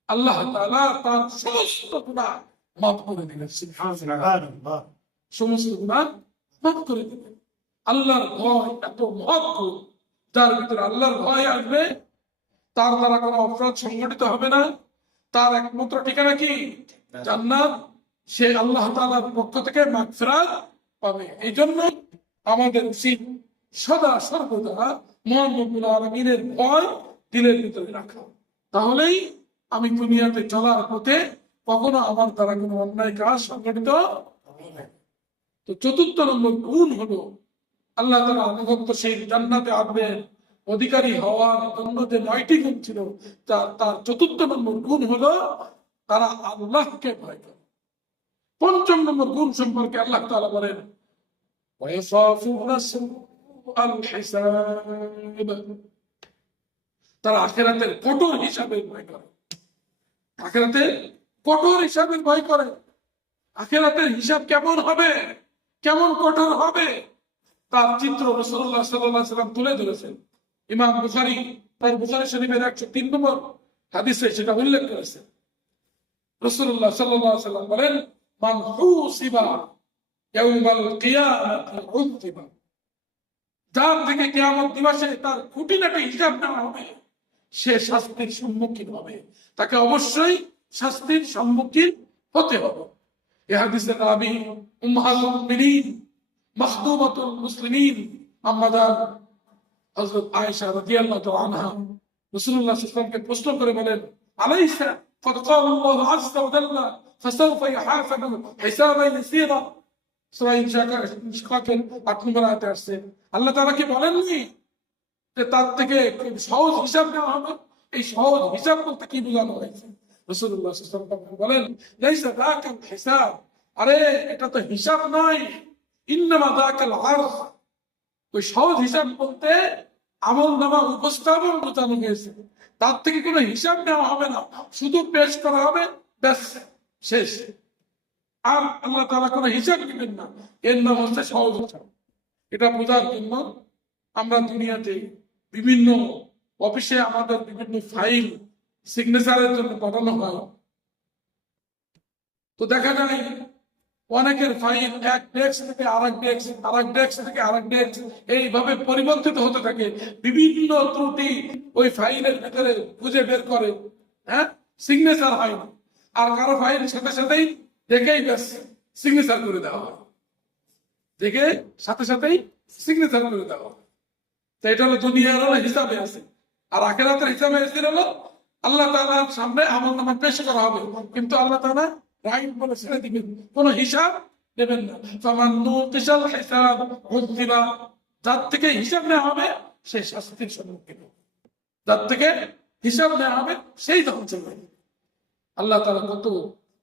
আল্লাহ তাআলা তার সমস্ত গুনাহ মাফ করে দিলেন। সুবহানাল্লাহ, সমস্ত গুনাহ মাফ করে দিলেন। আল্লাহর ভয় এত মহৎ গুণ, যার ভিতরে আল্লাহর ভয় আসবে, তার দ্বারা কোনো অপরাধ সংঘটিত হবে না, তার একমাত্র ঠিকানা কি জান্নাত, সে আল্লাহ তাআলার পক্ষ থেকে মাগফিরাত পাবে। এই জন্য আমাদের উচিত সদা সর্বদা মহান রব্বুল আলামিনের ভয় দিলের ভিতরে রাখা। তাহলেই আমি দুনিয়াতে চলার পথে কখনো আমার দ্বারা কোনো অন্যায় কাজ সংঘটিত হবে না। তো চতুর্থ নম্বর গুণ হলো আল্লাহ তাআলা অনুভক্ত সেই জান্নাতে আদবের অধিকারী হওয়ার জন্য যে 9টি গুণ ছিল, তার চতুর্থ নম্বর গুণ হলো তারা আল্লাহকে ভয় করে। পঞ্চম নম্বর গুণ সম্পর্কে আল্লাহ তাআলা বলেন, তারা আখিরাতের কঠোর হিসাবের ভয় করে। আখিরাতের কঠোর হিসাবের ভয় করে। আখিরাতের হিসাব কেমন হবে, কেমন কঠোর হবে, তার চিত্র রাসূলুল্লাহ সাল্লাল্লাহু আলাইহি ওয়াসাল্লাম তুলে ধরেছেন। ইমাম বুখারী তার বুখারী শরীফের 103 নম্বর হাদিসে সেটা উল্লেখ করেছেন। রাসূলুল্লাহ সাল্লাল্লাহু আলাইহি ওয়াসাল্লাম বলেন, মান হুসিবা ইয়াউমাল কিয়ামাতি উযিবা, যার থেকে কিয়ামত দিবসে তার খুঁটিনাটি হিসাব নেওয়া হবে, সে শাস্তির সম্মুখীন হবে, তাকে অবশ্যই শাস্তির সম্মুখীন হতে হবে। এই হাদিসের রাবী উম্মাহাতুল মুমিনিন মাখদুমাতুল মুসলিমিন আম্মা জান হযরত আয়েশা রাদিয়াল্লাহু তাআলা আনহা রাসূলুল্লাহ সাল্লাল্লাহু আলাইহি ওয়াসাল্লামকে প্রশ্ন করে বলেন, আলাইসা قد قال الله عز وجل فسوف يحاسب حسابا يسيرا। সূরা ইনশিকাকের 8 নম্বর আয়াতে আসছে, আল্লাহ তাআলা কি বলেননি যে তার থেকে সহজ হিসাব নেওয়া হবে? এই সহজ হিসাব বলতে কি বোঝানো হয়েছে? রাসূলুল্লাহ সাল্লাল্লাহু আলাইহি ওয়াসাল্লাম বলেন, লাইসা যাকাল হিসাব, আরে এটা তো হিসাব নয়, ইন্নামা যাকাল আরজ। ওই সহজ হিসাব বলতে আমলনামা উপস্থাপন বোঝানো হয়েছে, তার থেকে কোনো হিসাব নেওয়া হবে না, শুধু পেশ করা হবে, ব্যাস শেষ। আর আল্লাহ তাআলা কোনো হিসাব নেবেন না, এর নাম হচ্ছে সহজ হিসাব। এটা বোঝার জন্য আমরা দুনিয়াতে বিভিন্ন অফিসে আমাদের বিভিন্ন ফাইল সিগনেচারের জন্য পাঠানো হয়, তো দেখা যায় অনেকের ফাইল এক ডেস্ক থেকে আরেক ডেস্ক, আরেক ডেস্ক থেকে আরেক ডেস্ক, এইভাবে পরিবর্তিত হতে থাকে। বিভিন্ন ত্রুটি ওই ফাইলের ভিতরে খুঁজে বের করে, হ্যাঁ, সিগনেচার হয় না। আর কারো ফাইল সাথে সাথেই দেখেই ব্যাস সিগনেচার করে দেওয়া হয়, দেখে সাথে সাথেই সিগনেচার করে দেওয়া হয়। তো এটা হলো দুনিয়ার হিসাবে আছে। আর আখিরাতের হিসাবে হলো আল্লাহ তাআলার সামনে আমলনামা পেশ করা হবে, কিন্তু আল্লাহ তাআলা রাইট বলে ছেড়ে দিবেন, কোন হিসাব দেবেন না। ফামান নুকিশাল হিসাব উযিবা, যার থেকে হিসাব নেওয়া হবে সে শাস্তির সম্মুখীন হবে, যার থেকে হিসাব নেওয়া হবে সেই ধ্বংস হবে। আল্লাহ তাআলা কত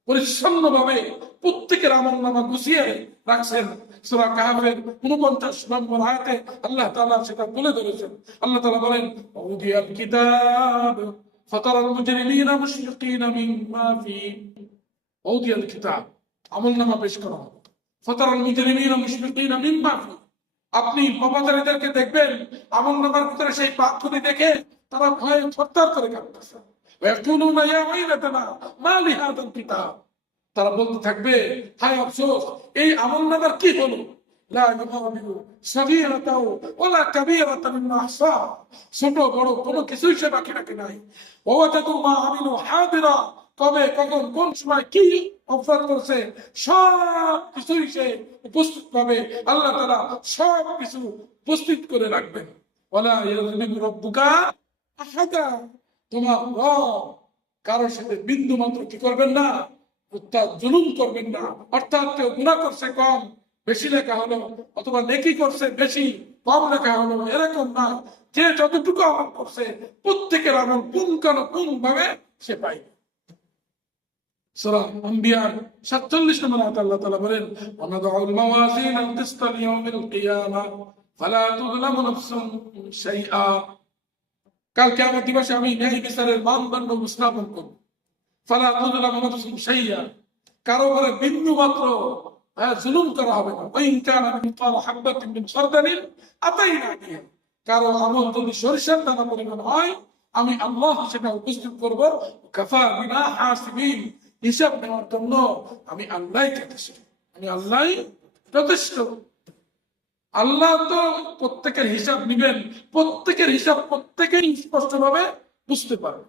পরিচ্ছন্নভাবে প্রত্যেকের আমলনামা গুছিয়ে রাখছেন। সূরা কাহফের 49 নম্বর আয়াতে আল্লাহ তাআলা সেটা তুলে ধরেছেন। আল্লাহ তাআলা বলেন, উদিয়াল কিতাব ফাতারাল মুজরিমিনা মুশফিকিনা মিম্মা ফি, উদিয়াল কিতাব আমলনামা পেশ করা হবে, ফাতারাল মুজরিমিনা মুশফিকিনা মিম্মা ফি, আপনি পাপাচারীদেরকে দেখবেন আমলনামার ভিতরে সেই পাপগুলি দেখে তারা ভয়ে থরথর করে কাঁপতেছে। ওয়ায়াকুলুনা ইয়া ওয়াইলাতানা মা লিহাদাল কিতাব, তারা বলতে থাকবে, হায় আফসোস, এই আমলনামার কি হলো? লা ইউগাদিরু সাগীরাতাও ওয়ালা কাবীরাতান মিম্মা আহসাহা, ছোট বড় কোনো কিছুই সে বাকি রাখে নাই। ওয়াজাদু মা আমিলু হাদিরা, কবে কখন কোন সময় কি অপরাধ করছে সব কিছুই সে উপস্থিত পাবে। আল্লাহ তাআলা সব কিছু উপস্থিত করে রাখবেন। ওয়ালা ইয়াযলিমু রাব্বুকা আহাদা, তোমার রব কারোর সাথে বিন্দু মাত্র কি করবেন না, অর্থাৎ জুলুম করবেন না। অর্থাৎ কেউ গুনাহ করছে কম বেশি লেখা হলো, অথবা নেকি করছে বেশি কম লেখা হলো, এরকম না। যে যতটুকু আমল করছে প্রত্যেকের আমল পুঙ্খানুপুঙ্খ ভাবে সে পায়। সূরা আম্বিয়ার 47 নম্বর আয়াতে আল্লাহ তাআলা বলেন, ওয়ানাদাউল মাওয়াজিনাল কিসতা লিয়াউমিল কিয়ামাহ ফালা তুযলামু নাফসুন শাইআ, কাল কিয়ামত দিবসে আমি ন্যায় বিচারের মানদণ্ড উপস্থাপন করব। ফালা তুযলামু নাফসুন শাইআ, কারো উপরে বিন্দু মাত্র জুলুম করা হবে না। ওয়া ইন কানা মিসকালা হাববাতিন মিন খারদালিন আতাইনা বিহা, কারো আমল যদি সরিষার দানা পরিমাণ হয় আমি আল্লাহ সেটা উপস্থিত করব। কাফা বিনা হাসিবিন, হিসাব নেওয়ার জন্য আমি আল্লাহই যথেষ্ট, আমি আল্লাহই যথেষ্ট। আল্লাহ তো প্রত্যেকের হিসাব নিবেন, প্রত্যেকের হিসাব প্রত্যেকেই স্পষ্টভাবে বুঝতে পারে।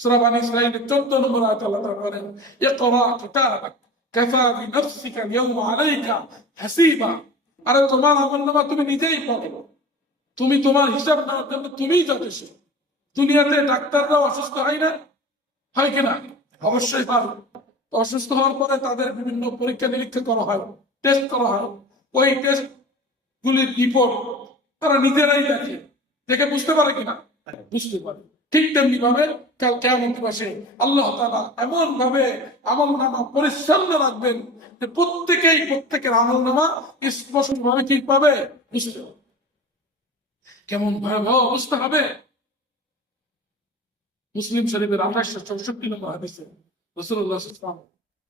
সূরা বনী ইসরাঈলের 14 নম্বর আয়াতে আল্লাহ তাআলা বলেন, ইকরা কিতাবাক কাফা বিনাফসিকা আল-ইয়াওমা আলাইকা হাসিবা। আরে তোমার আমলনামা তুমি নিজেই পড়ো, তুমি তোমার হিসাব নেওয়ার জন্য তুমিই যথেষ্ট। দুনিয়াতে ডাক্তাররাও অসুস্থ হয় না, হয় কিনা? অবশ্যই হয়। অসুস্থ হওয়ার পরে তাদের বিভিন্ন পরীক্ষা নিরীক্ষা করা হয়, টেস্ট করা হয়। ওই টেস্ট গুলির রিপোর্ট তারা নিজেরাই দেখে, দেখে বুঝতে পারে কিনা? বুঝতে পারে। ঠিক তেমনি ভাবে কাল কিয়ামত দিবসে আল্লাহ তাআলা এমন ভাবে আমলনামা পরিচ্ছন্ন রাখবেন যে প্রত্যেকের আমলনামা স্পষ্ট ভাবে ঠিক পাবে, বুঝতে পারবে। কেমন ভয়াবহ অবস্থা হবে! মুসলিম শরীফের 2864 নম্বর হাদিসে রাসূলুল্লাহ সাল্লাল্লাহু আলাইহি ওয়াসাল্লাম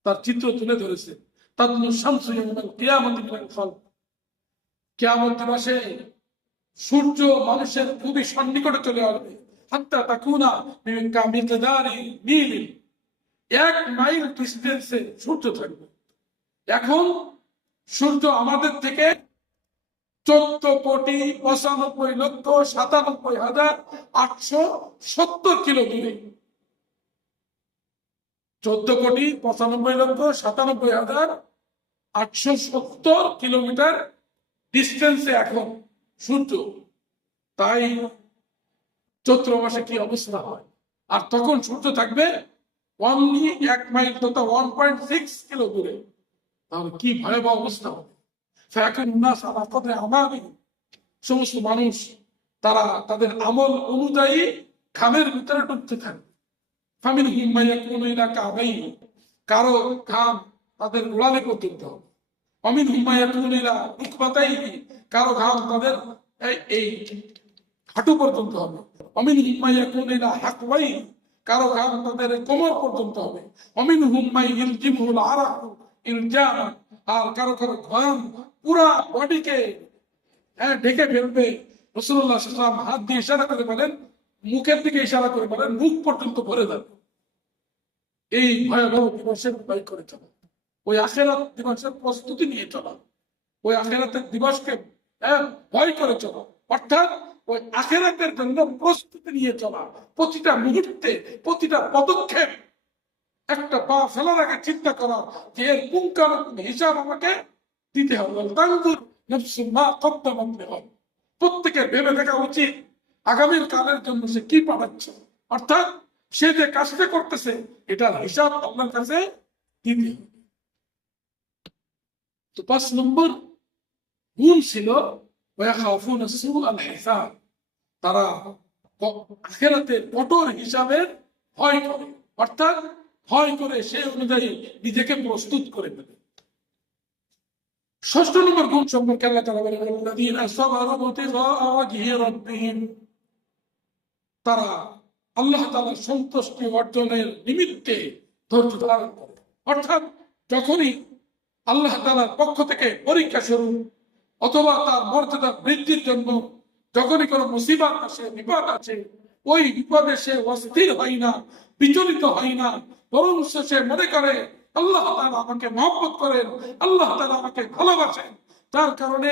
তার চিত্র তুলে ধরেছে। তাদনু শামসু ইয়াউমাল কিয়ামতি মিনাল খালক। কিয়ামত দিবসে সূর্য মানুষের খুবই সন্নিকটে চলে আসবে। হাত্তা তাকুনা মিকদারি মিল, 1 মাইল ডিসটেন্সে সূর্য থাকবে। এখন সূর্য আমাদের থেকে 14,95,97,870 কিলো দূরে। 14,95,97,870 কিলোমিটার ডিস্টেন্সে এখন সূর্য। তাই চৈত্র মাসে কি অবস্থা হয়! আর তখন সূর্য থাকবে অনলি 1 মাইল তথা 1.6 কিলো দূরে। তাহলে কি ভয়াবহ অবস্থা হবে! সমস্ত মানুষ তারা তাদের আমল অনুযায়ী খামের ভিতরে ডুবতে থাকবে। কারো ঘাম তাদের গোড়ালি পর্যন্ত হবে, অমিন হুমাইয়া কারো ঘাম তাদের এই হাঁটু পর্যন্ত হবে, অমিন হুমাইয়া হাকওয়াই কারো ঘাম তাদের কোমর পর্যন্ত হবে, অমিন হুম্মাই ইলজিমুল আরাক ইলজাম আর কারো কারো ঘাম পুরা বডিকে ঢেকে ফেলবে। রাসূলুল্লাহ সাল্লাল্লাহু আলাইহি ওয়াসাল্লাম হাত দিয়ে ইশারা করে বলেন, মুখের দিকে ইশারা করে বলেন, মুখ পর্যন্ত ভরে যাবে। এই ভয়াবহ দিবসের উপায় করে চলা, ওই আখিরাত দিবসের প্রস্তুতি নিয়ে চলা, ওই আখিরাতের দিবসকে ভয় করে চলা, অর্থাৎ ওই আখিরাতের জন্য প্রস্তুতি নিয়ে চলা। প্রতিটা মুহূর্তে প্রতিটা পদক্ষেপ একটা পা ফেলার আগে চিন্তা করা যে এর পুঙ্খানুপুঙ্খ হিসাব আমাকে দিতে হবে। প্রত্যেকের ভেবে দেখা উচিত আগামীর কালের জন্য সে কি পাঠাচ্ছে, অর্থাৎ সে যে কাজটা করতেছে এটার হিসাব আল্লাহর কাছে দিতে হবে। তো 5 নম্বর গুণ ছিল তারা আখিরাতের কঠোর হিসাবের ভয় করে, অর্থাৎ ভয় করে সে অনুযায়ী নিজেকে প্রস্তুত করে ফেলে। 6 নম্বর গুণ সম্পর্কে আল্লাহ তাআলা বলেন, তারা আল্লাহ তাআলার সন্তুষ্টি অর্জনের নিমিত্তে ধৈর্য ধারণ করে। অর্থাৎ যখনই আল্লাহ তাআলার পক্ষ থেকে পরীক্ষা শুরু অথবা তার মর্যাদা বৃদ্ধির জন্য যখনই কোনো মুসিবত আসে, বিপদ আছে, ওই বিপদে সে অস্থির হয় না, বিচলিত হয় না, বরং সে মনে করে আল্লাহ তাআলা আমাকে মহব্বত করেন, আল্লাহ তাআলা আমাকে ভালোবাসেন, তার কারণে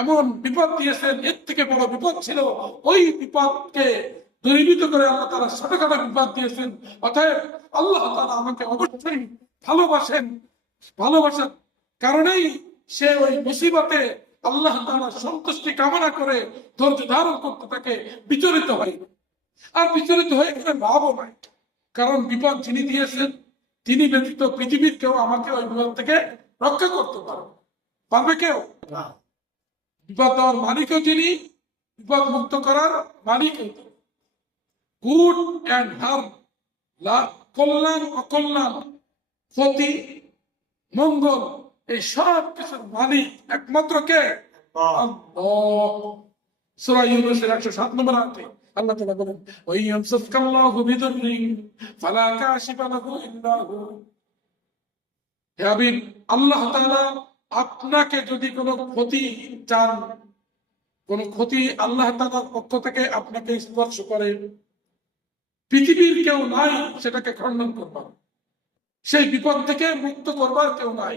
এমন বিপদ দিয়েছেন, এর থেকে বড় বিপদ ছিল ওই বিপদকে দূরীভূত করে আল্লাহ তাআলা ছোটখাটো বিপদ দিয়েছেন। অতএব আল্লাহ তাআলা আমাকে অবশ্যই ভালোবাসেন, ভালোবাসার কারণেই সে ওই মুসিবতে আল্লাহ তাআলার সন্তুষ্টি কামনা করে ধৈর্য ধারণ করতে থাকে, বিচলিত হয় না। আর বিচলিত হয়ে গেলে লাভও নাই, কারণ বিপদ যিনি দিয়েছেন তিনি ব্যতীত পৃথিবীর কেউ আমাকে ওই বিপদ থেকে রক্ষা করতে পারবে কেউ না। বিপদ দেওয়ার মালিকও যিনি, বিপদ মুক্ত করার মালিকও। গুড অ্যান্ড হার্ম, কল্যাণ অকল্যাণ, ক্ষতি মঙ্গল, এই সব কিছুর মালিক একমাত্র কে? আল্লাহ। সূরা ইউনূসের 107 নম্বর আয়াতে আল্লাহ তাআলা বলেন, ওয়া ইয়ামসাসকাল্লাহু বিদুররিন ফালা কাশিফা লাহু ইল্লা হু। হে হাবিব, আল্লাহ তাআলা আপনাকে যদি কোনো ক্ষতি চান, কোন ক্ষতি আল্লাহ তাআলার পক্ষ থেকে আপনাকে স্পর্শ করে, পৃথিবীর কেউ নাই সেটাকে খণ্ডন করবার, সেই বিপদ থেকে মুক্ত করবার কেউ নাই।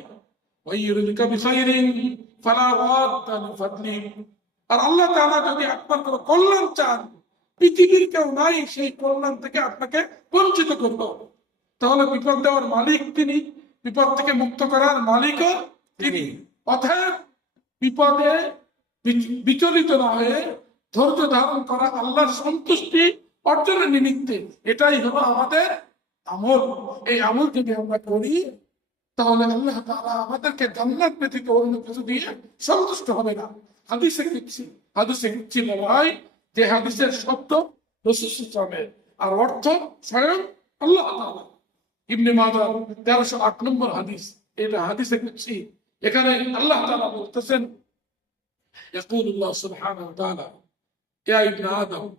আর আল্লাহ তাআলা যদি আপনার কোনো কল্যাণ চান, পৃথিবীর কেউ নাই সেই কল্যাণ থেকে আপনাকে বঞ্চিত করবো। তাহলে বিপদ দেওয়ার মালিক তিনি, বিপদ থেকে মুক্ত করার মালিকও তিনি। অতএব বিপদে বিচলিত না হয়ে ধৈর্য ধারণ করা আল্লাহর সন্তুষ্টি অর্জনের নিমিত্তে, এটাই হলো আমাদের আমল। এই আমল যদি আমরা করি তাহলে আল্লাহ তাআলা আমাদেরকে জান্নাত ব্যতীত অন্য কিছু দিয়ে সন্তুষ্ট হবে না। হাদিসে কুদসি বলা হয় যে হাদিসের শব্দ রাসূল সাল্লাল্লাহু আলাইহি ওয়াসাল্লামের আর অর্থ স্বয়ং আল্লাহ তাআলা। ইবনে মাজাহ 1308 নম্বর হাদিস, এটা হাদিসে কুদসি। এখানে আল্লাহ তাআলা বলতেছেন, ইয়াকুলুল্লাহ সুবহানাহু ওয়া তাআলা, ইয়া ইবনে আদম,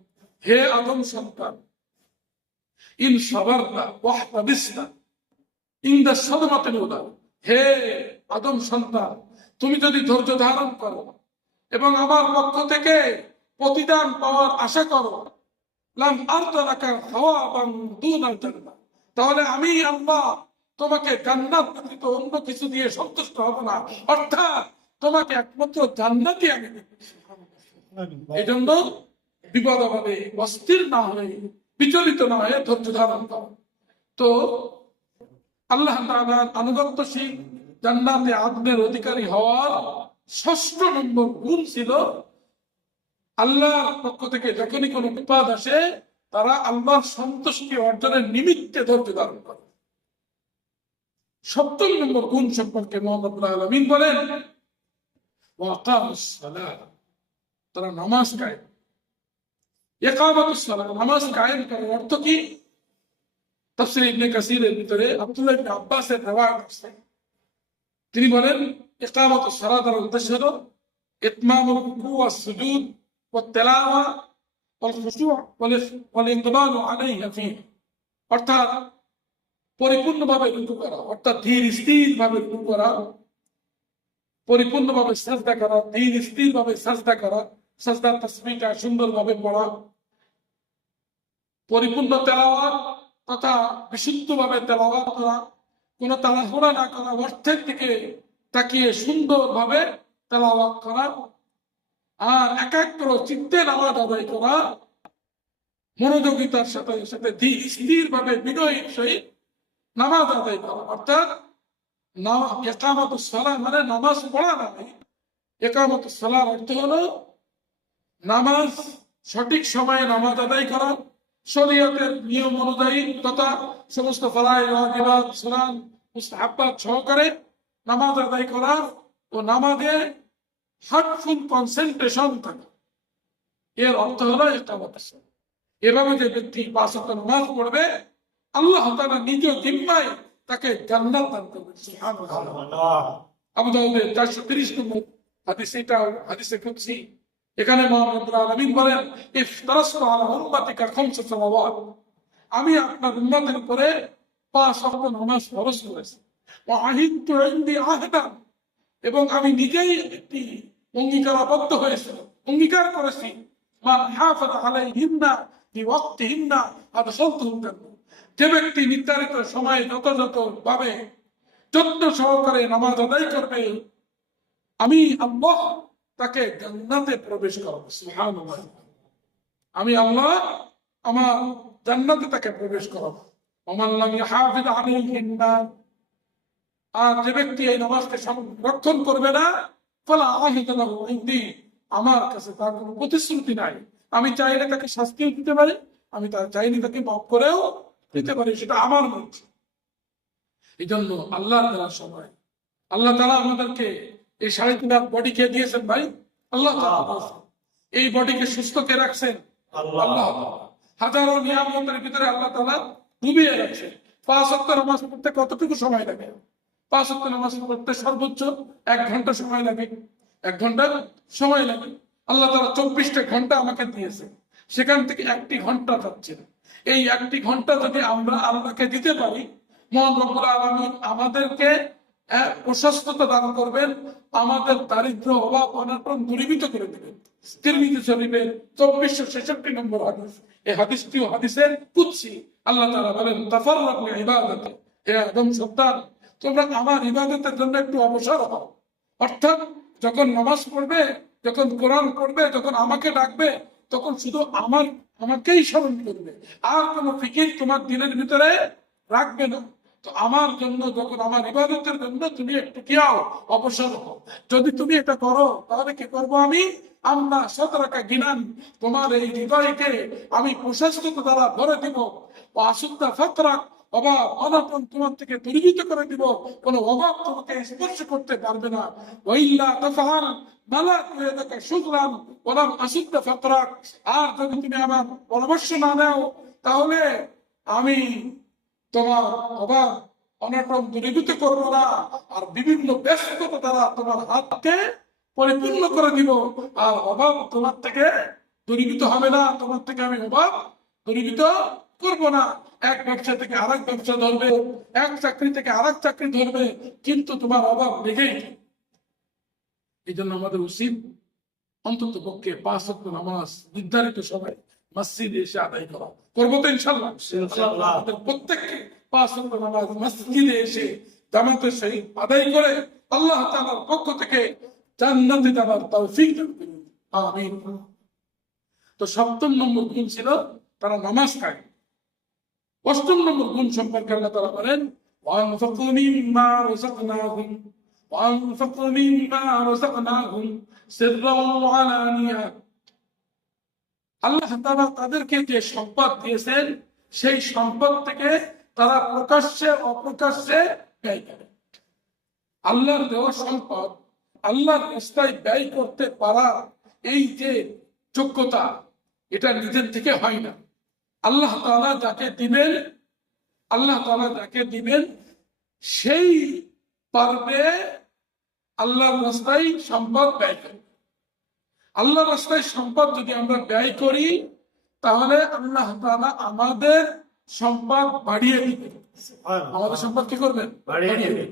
হে আদম সন্তান, ইন সাবারতা ওয়াহতাবিসতা ইনদা সাদমাতিল উলা, হে আদম সন্তান, তুমি যদি ধৈর্য ধারণ করো এবং আমার পক্ষ থেকে প্রতিদান পাওয়ার আশা করো, লাম আরদালাকা সাওয়াবান দুনাল জান্নাহ, তাহলে আমি আল্লাহ তোমাকে জান্নাত ব্যতীত অন্য কিছু দিয়ে সন্তুষ্ট হব না, অর্থাৎ তোমাকে একমাত্র জান্নাতই আমি দেব। এই জন্য বিপদ আপদে অস্থির না হয়ে, বিচলিত না হয়ে ধৈর্য ধারণ করো। তো আল্লাহ তাআলার আনুগত্যশীল জান্নাতে আদনের অধিকারী হওয়ার ৬ষ্ঠ নম্বর গুণ ছিল, আল্লাহর পক্ষ থেকে যখনই কোনো বিপদ আসে তারা আল্লাহর সন্তুষ্টি অর্জনের নিমিত্তে ধৈর্য ধারণ করে। ৭ম নম্বর গুণ সম্পর্কে মহান রব্বুল আলামিন বলেন, ওয়াকামুস সালাহ, তারা নামাজ কায়েম। ইকামাতুস সালাহ, নামাজ কায়েম করার অর্থ কি? তাফসীর ইবনে কাসীরের ভিতরে আব্দুল্লাহ ইবনে আব্বাসের রিওয়ায়াত আছে। তিনি বলেন, ইকামাতুস সালাতের উদ্দেশ্য হলো ইতমামুর রুকু ওয়াস সুজুদ ওয়াত তিলাওয়া ওয়াল খুশু' ওয়াল ইনকিবালু আলাইহি ফীহি, অর্থাৎ পরিপূর্ণভাবে রুকু করা, অর্থাৎ ধীর স্থির ভাবে রুকু করা, পরিপূর্ণভাবে সাজদা করা, ধীর স্থির ভাবে সাজদা করা, সাজদার তাসবিহটা সুন্দরভাবে পড়া, পরিপূর্ণ তেলাওয়াত তথা বিশুদ্ধভাবে তেলাওয়াত করা, কোনো তাড়াহুড়া না করা, অর্থের দিকে তাকিয়ে সুন্দরভাবে তেলাওয়াত করা, আর একাগ্র চিত্তে নামাজ আদায় করা, মনোযোগিতার সাথে সাথে ধীর স্থির ভাবে বিনয়ের সহিত নামাজ আদায় করা, অর্থাৎ ইকামাতুস সালাহ মানে নামাজ পড়া নয়। ইকামাতুস সালাহর অর্থ হলো নামাজ সঠিক সময়ে নামাজ আদায় করা, শরীয়তের নিয়ম অনুযায়ী তথা সমস্ত ফরজ, ওয়াজিবাত, সুন্নাত, মুস্তাহাব্বাত সহকারে নামাজ আদায় করা ও নামাজে হার্টফুল কনসেন্ট্রেশন থাকা, এর অর্থ হলো ইকামাতুস সালাহ। এভাবে যে ব্যক্তি ৫ ওয়াক্ত নামাজ পড়বে, আল্লাহ তাআলা নিজ জিম্মায় তাকে জান্নাত দান করবেন। সুবহানাল্লাহ। আবু দাউদের ৪৩০ নম্বর হাদিস, এটা হাদিসে কুদসি। এখানে মহান রব্বুল আলামিন বলেন, ইফতারাসতু আলা উম্মাতিকা খামসা সালাওয়াত, আমি আপনার উম্মতের উপরে ৫ ওয়াক্ত নামাজ ফরজ করেছি। ওয়া আহিদতু ইনদি আহদান, এবং আমি নিজেই একটি অঙ্গীকারাবদ্ধ হয়েছি, অঙ্গীকার করেছি, মান হাফাযা আলাইহিন্না বিওয়াক্তিহিন্না আদখালতুহুল জান্নাহ, যে ব্যক্তি নির্ধারিত সময়ে যথাযথ ভাবে যত্ন সহকারে নামাজ আদায় করবে, আমি আল্লাহ তাকে জান্নাতে প্রবেশ করাবো। সুবহানাল্লাহ। আমি আল্লাহ আমার জান্নাতে তাকে প্রবেশ করাবো। ওমান লাম ইহাফিজ আলাইহিন্না, আর যে ব্যক্তি এই নামাজকে সংরক্ষণ করবে না, ফালা আহিদা লাহু ইনদি, আমার কাছে তার কোনো প্রতিশ্রুতি নাই। আমি চাইলে তাকে শাস্তিও দিতে পারি, আমি চাইলে তাকে মাফ করেও দিতে পারি, সেটা আমার মর্জি। এই জন্য আল্লাহর দেওয়ার সময় আল্লাহ তাআলা আমাদেরকে এই ৩.৫ লাখ বডি কে দিয়েছেন ভাই? আল্লাহ তাআলা। এই বডিকে সুস্থ কে রাখছেন? আল্লাহ তাআলা। হাজারো নিয়ামতের ভিতরে আল্লাহ তাআলা ডুবিয়ে রাখছেন। ৫ ওয়াক্ত নামাজ পড়তে কতটুকু সময় লাগে? ৫ ওয়াক্ত নামাজ পড়তে সর্বোচ্চ ১ ঘন্টা সময় লাগে। ১ ঘন্টা সময় লাগে। আল্লাহ তাআলা ২৪টা ঘন্টা আমাকে দিয়েছে, সেখান থেকে ১টি ঘন্টা যাচ্ছে। এই ১টি ঘন্টা যদি আমরা আল্লাহকে দিতে পারি, মহান রব্বুল আলামিন আমাদেরকে প্রশস্ততা দান করবেন, আমাদের দারিদ্র, অভাব, অনটন দূরীভূত করে দেবেন। তিরমিজি শরীফের ২৪৬৬ নম্বর হাদিস। এই হাদিসটিও হাদিসের কুদসি। আল্লাহ তাআলা বলেন, তাফাররাকু ইবাদাতি, হে আদম সন্তান, তোমরা আমার ইবাদতের জন্য একটু অবসর হও। অর্থাৎ যখন নামাজ পড়বে, যখন কোরআন পড়বে, যখন আমাকে ডাকবে, তখন শুধু আমাকেই স্মরণ করবে, আর কোনো ফিকির তোমার দিলের ভিতরে রাখবে না। তো আমার জন্য যখন আমার ইবাদতের জন্য তুমি একটু কিয়াও অবসর হও, যদি তুমি এটা করো তাহলে কি করবো আমি? আমরা সতরাকা গিনান, তোমার এই হৃদয়কে আমি প্রশস্ততা দ্বারা ভরে দিব। ও আসুদ্ধা ফতরাক, অভাব অনটন তোমার থেকে দূরীভূত করে দিব, কোনো অভাব তোমাকে স্পর্শ করতে পারবে না। ওয়াইল্লা তাফআল মালাক ইয়াদাকা শুকরান ওয়ালাম আসুদ্ধা ফতরাক, আর যদি তুমি আমার পরামর্শ না নাও তাহলে আমি তোমার অভাব অনটন দূরীভূত করবো না, আর বিভিন্ন ব্যস্ততা দ্বারা তোমার হাতকে পরিপূর্ণ করে দিব, আর অভাব তোমার থেকে দূরীভূত হবে না, তোমার থেকে আমি অভাব দূরীভূত করবো না। এক ব্যবসা থেকে আরেক ব্যবসা ধরবে, এক চাকরি থেকে আরেক চাকরি ধরবে, কিন্তু তোমার অভাব লেগেই থাকবে। এই জন্য আমাদের উচিত অন্তত পক্ষে 5 ওয়াক্ত নামাজ নির্ধারিত সময় মসজিদে এসে আদায় করা। করবো তো ইনশাল্লাহ? আমাদের প্রত্যেককে 5 ওয়াক্ত নামাজ মসজিদে এসে জামাতের সহিত আদায় করে আল্লাহ তাআলার পক্ষ থেকে জান্নাতে যাবার তৌফিক দান করুন, আমিন। তো 7ম নম্বর গুণ ছিল তারা নামাজ কায়েম। 8ম নম্বর গুণ সম্পর্কে আল্লাহ তাআলা বলেন, ওয়ানফিকু মিম্মা রাযাকনাহুম وأنفقوا مما رزقناهم سرا وعلانية। আল্লাহ তাআলা তাদেরকে যে সম্পদ দিয়েছেন সেই সম্পদ থেকে তারা প্রকাশ্যে অপ্রকাশ্যে ব্যয় করে। আল্লাহর দেওয়া সম্পদ আল্লাহর রাস্তায় ব্যয় করতে পারা, এই যে যোগ্যতা, এটা নিজের থেকে হয় না। আল্লাহ তাআলা যাকে দিবেন, আল্লাহ তাআলা যাকে দিবেন সেই পারবে আল্লাহর রাস্তায় সম্পদ ব্যয় করে। আল্লাহর রাস্তায় সম্পদ যদি আমরা ব্যয় করি তাহলে আল্লাহ তাআলা আমাদের সম্পদ বাড়িয়ে দিবেন। আমাদের সম্পদ কি করবেন? বাড়িয়ে দিবেন।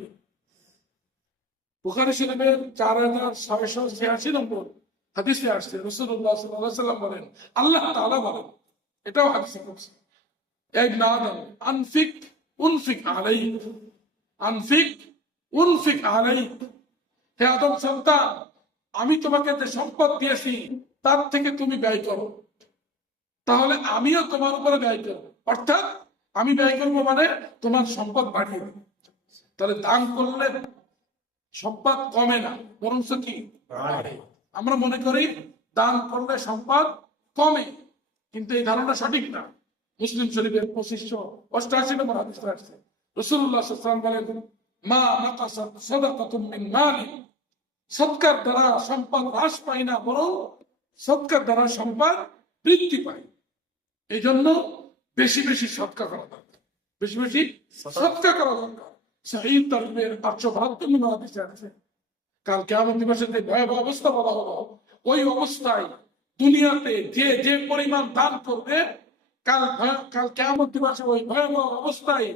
বুখারী শরীফের 4686 নম্বর হাদিসে আসছে, রাসূলুল্লাহ সাল্লাল্লাহু আলাইহি ওয়াসাল্লাম বলেন, আল্লাহ তাআলা বলেন, এটাও হাদিসে আছে, এই নাদাম আনফিক উনফিক আলাইক, আনফিক উনফিক আলাইক। হে আদম সন্তান, আমি তোমাকে যে সম্পদ দিয়েছি তার থেকে তুমি ব্যয় করো, তাহলে আমিও তোমার উপরে ব্যয় করবো। অর্থাৎ আমি ব্যয় করবো মানে তোমার সম্পদ বাড়িয়ে দেবো। তাহলে দান করলে সম্পদ কমে না, বরঞ্চ কি বাড়ে। আমরা মনে করি দান করলে সম্পদ কমে, কিন্তু এই ধারণা সঠিক না। মুসলিম শরীফের 2588 নম্বর হাদিসে আসছে, রাসূলুল্লাহ সাল্লাল্লাহু আলাইহি ওয়াসাল্লাম বলেন, মা নাকাসাত সাদাকাতুম মিন মালি, সদকার দ্বারা সম্পদ হ্রাস পায় না, বরং সদকার দ্বারা সম্পদ বৃদ্ধি পায়। এই জন্য বেশি বেশি সদকা করা দরকার, বেশি বেশি সদকা করা দরকার। সহিহ তারবির 872 নম্বর হাদিসে আছে, কাল কিয়ামত দিবসে যে ভয়াবহ অবস্থা বলা হলো, ওই অবস্থায় দুনিয়াতে যে যে পরিমাণ দান করবে, কাল কিয়ামত দিবসে ওই ভয়াবহ অবস্থায়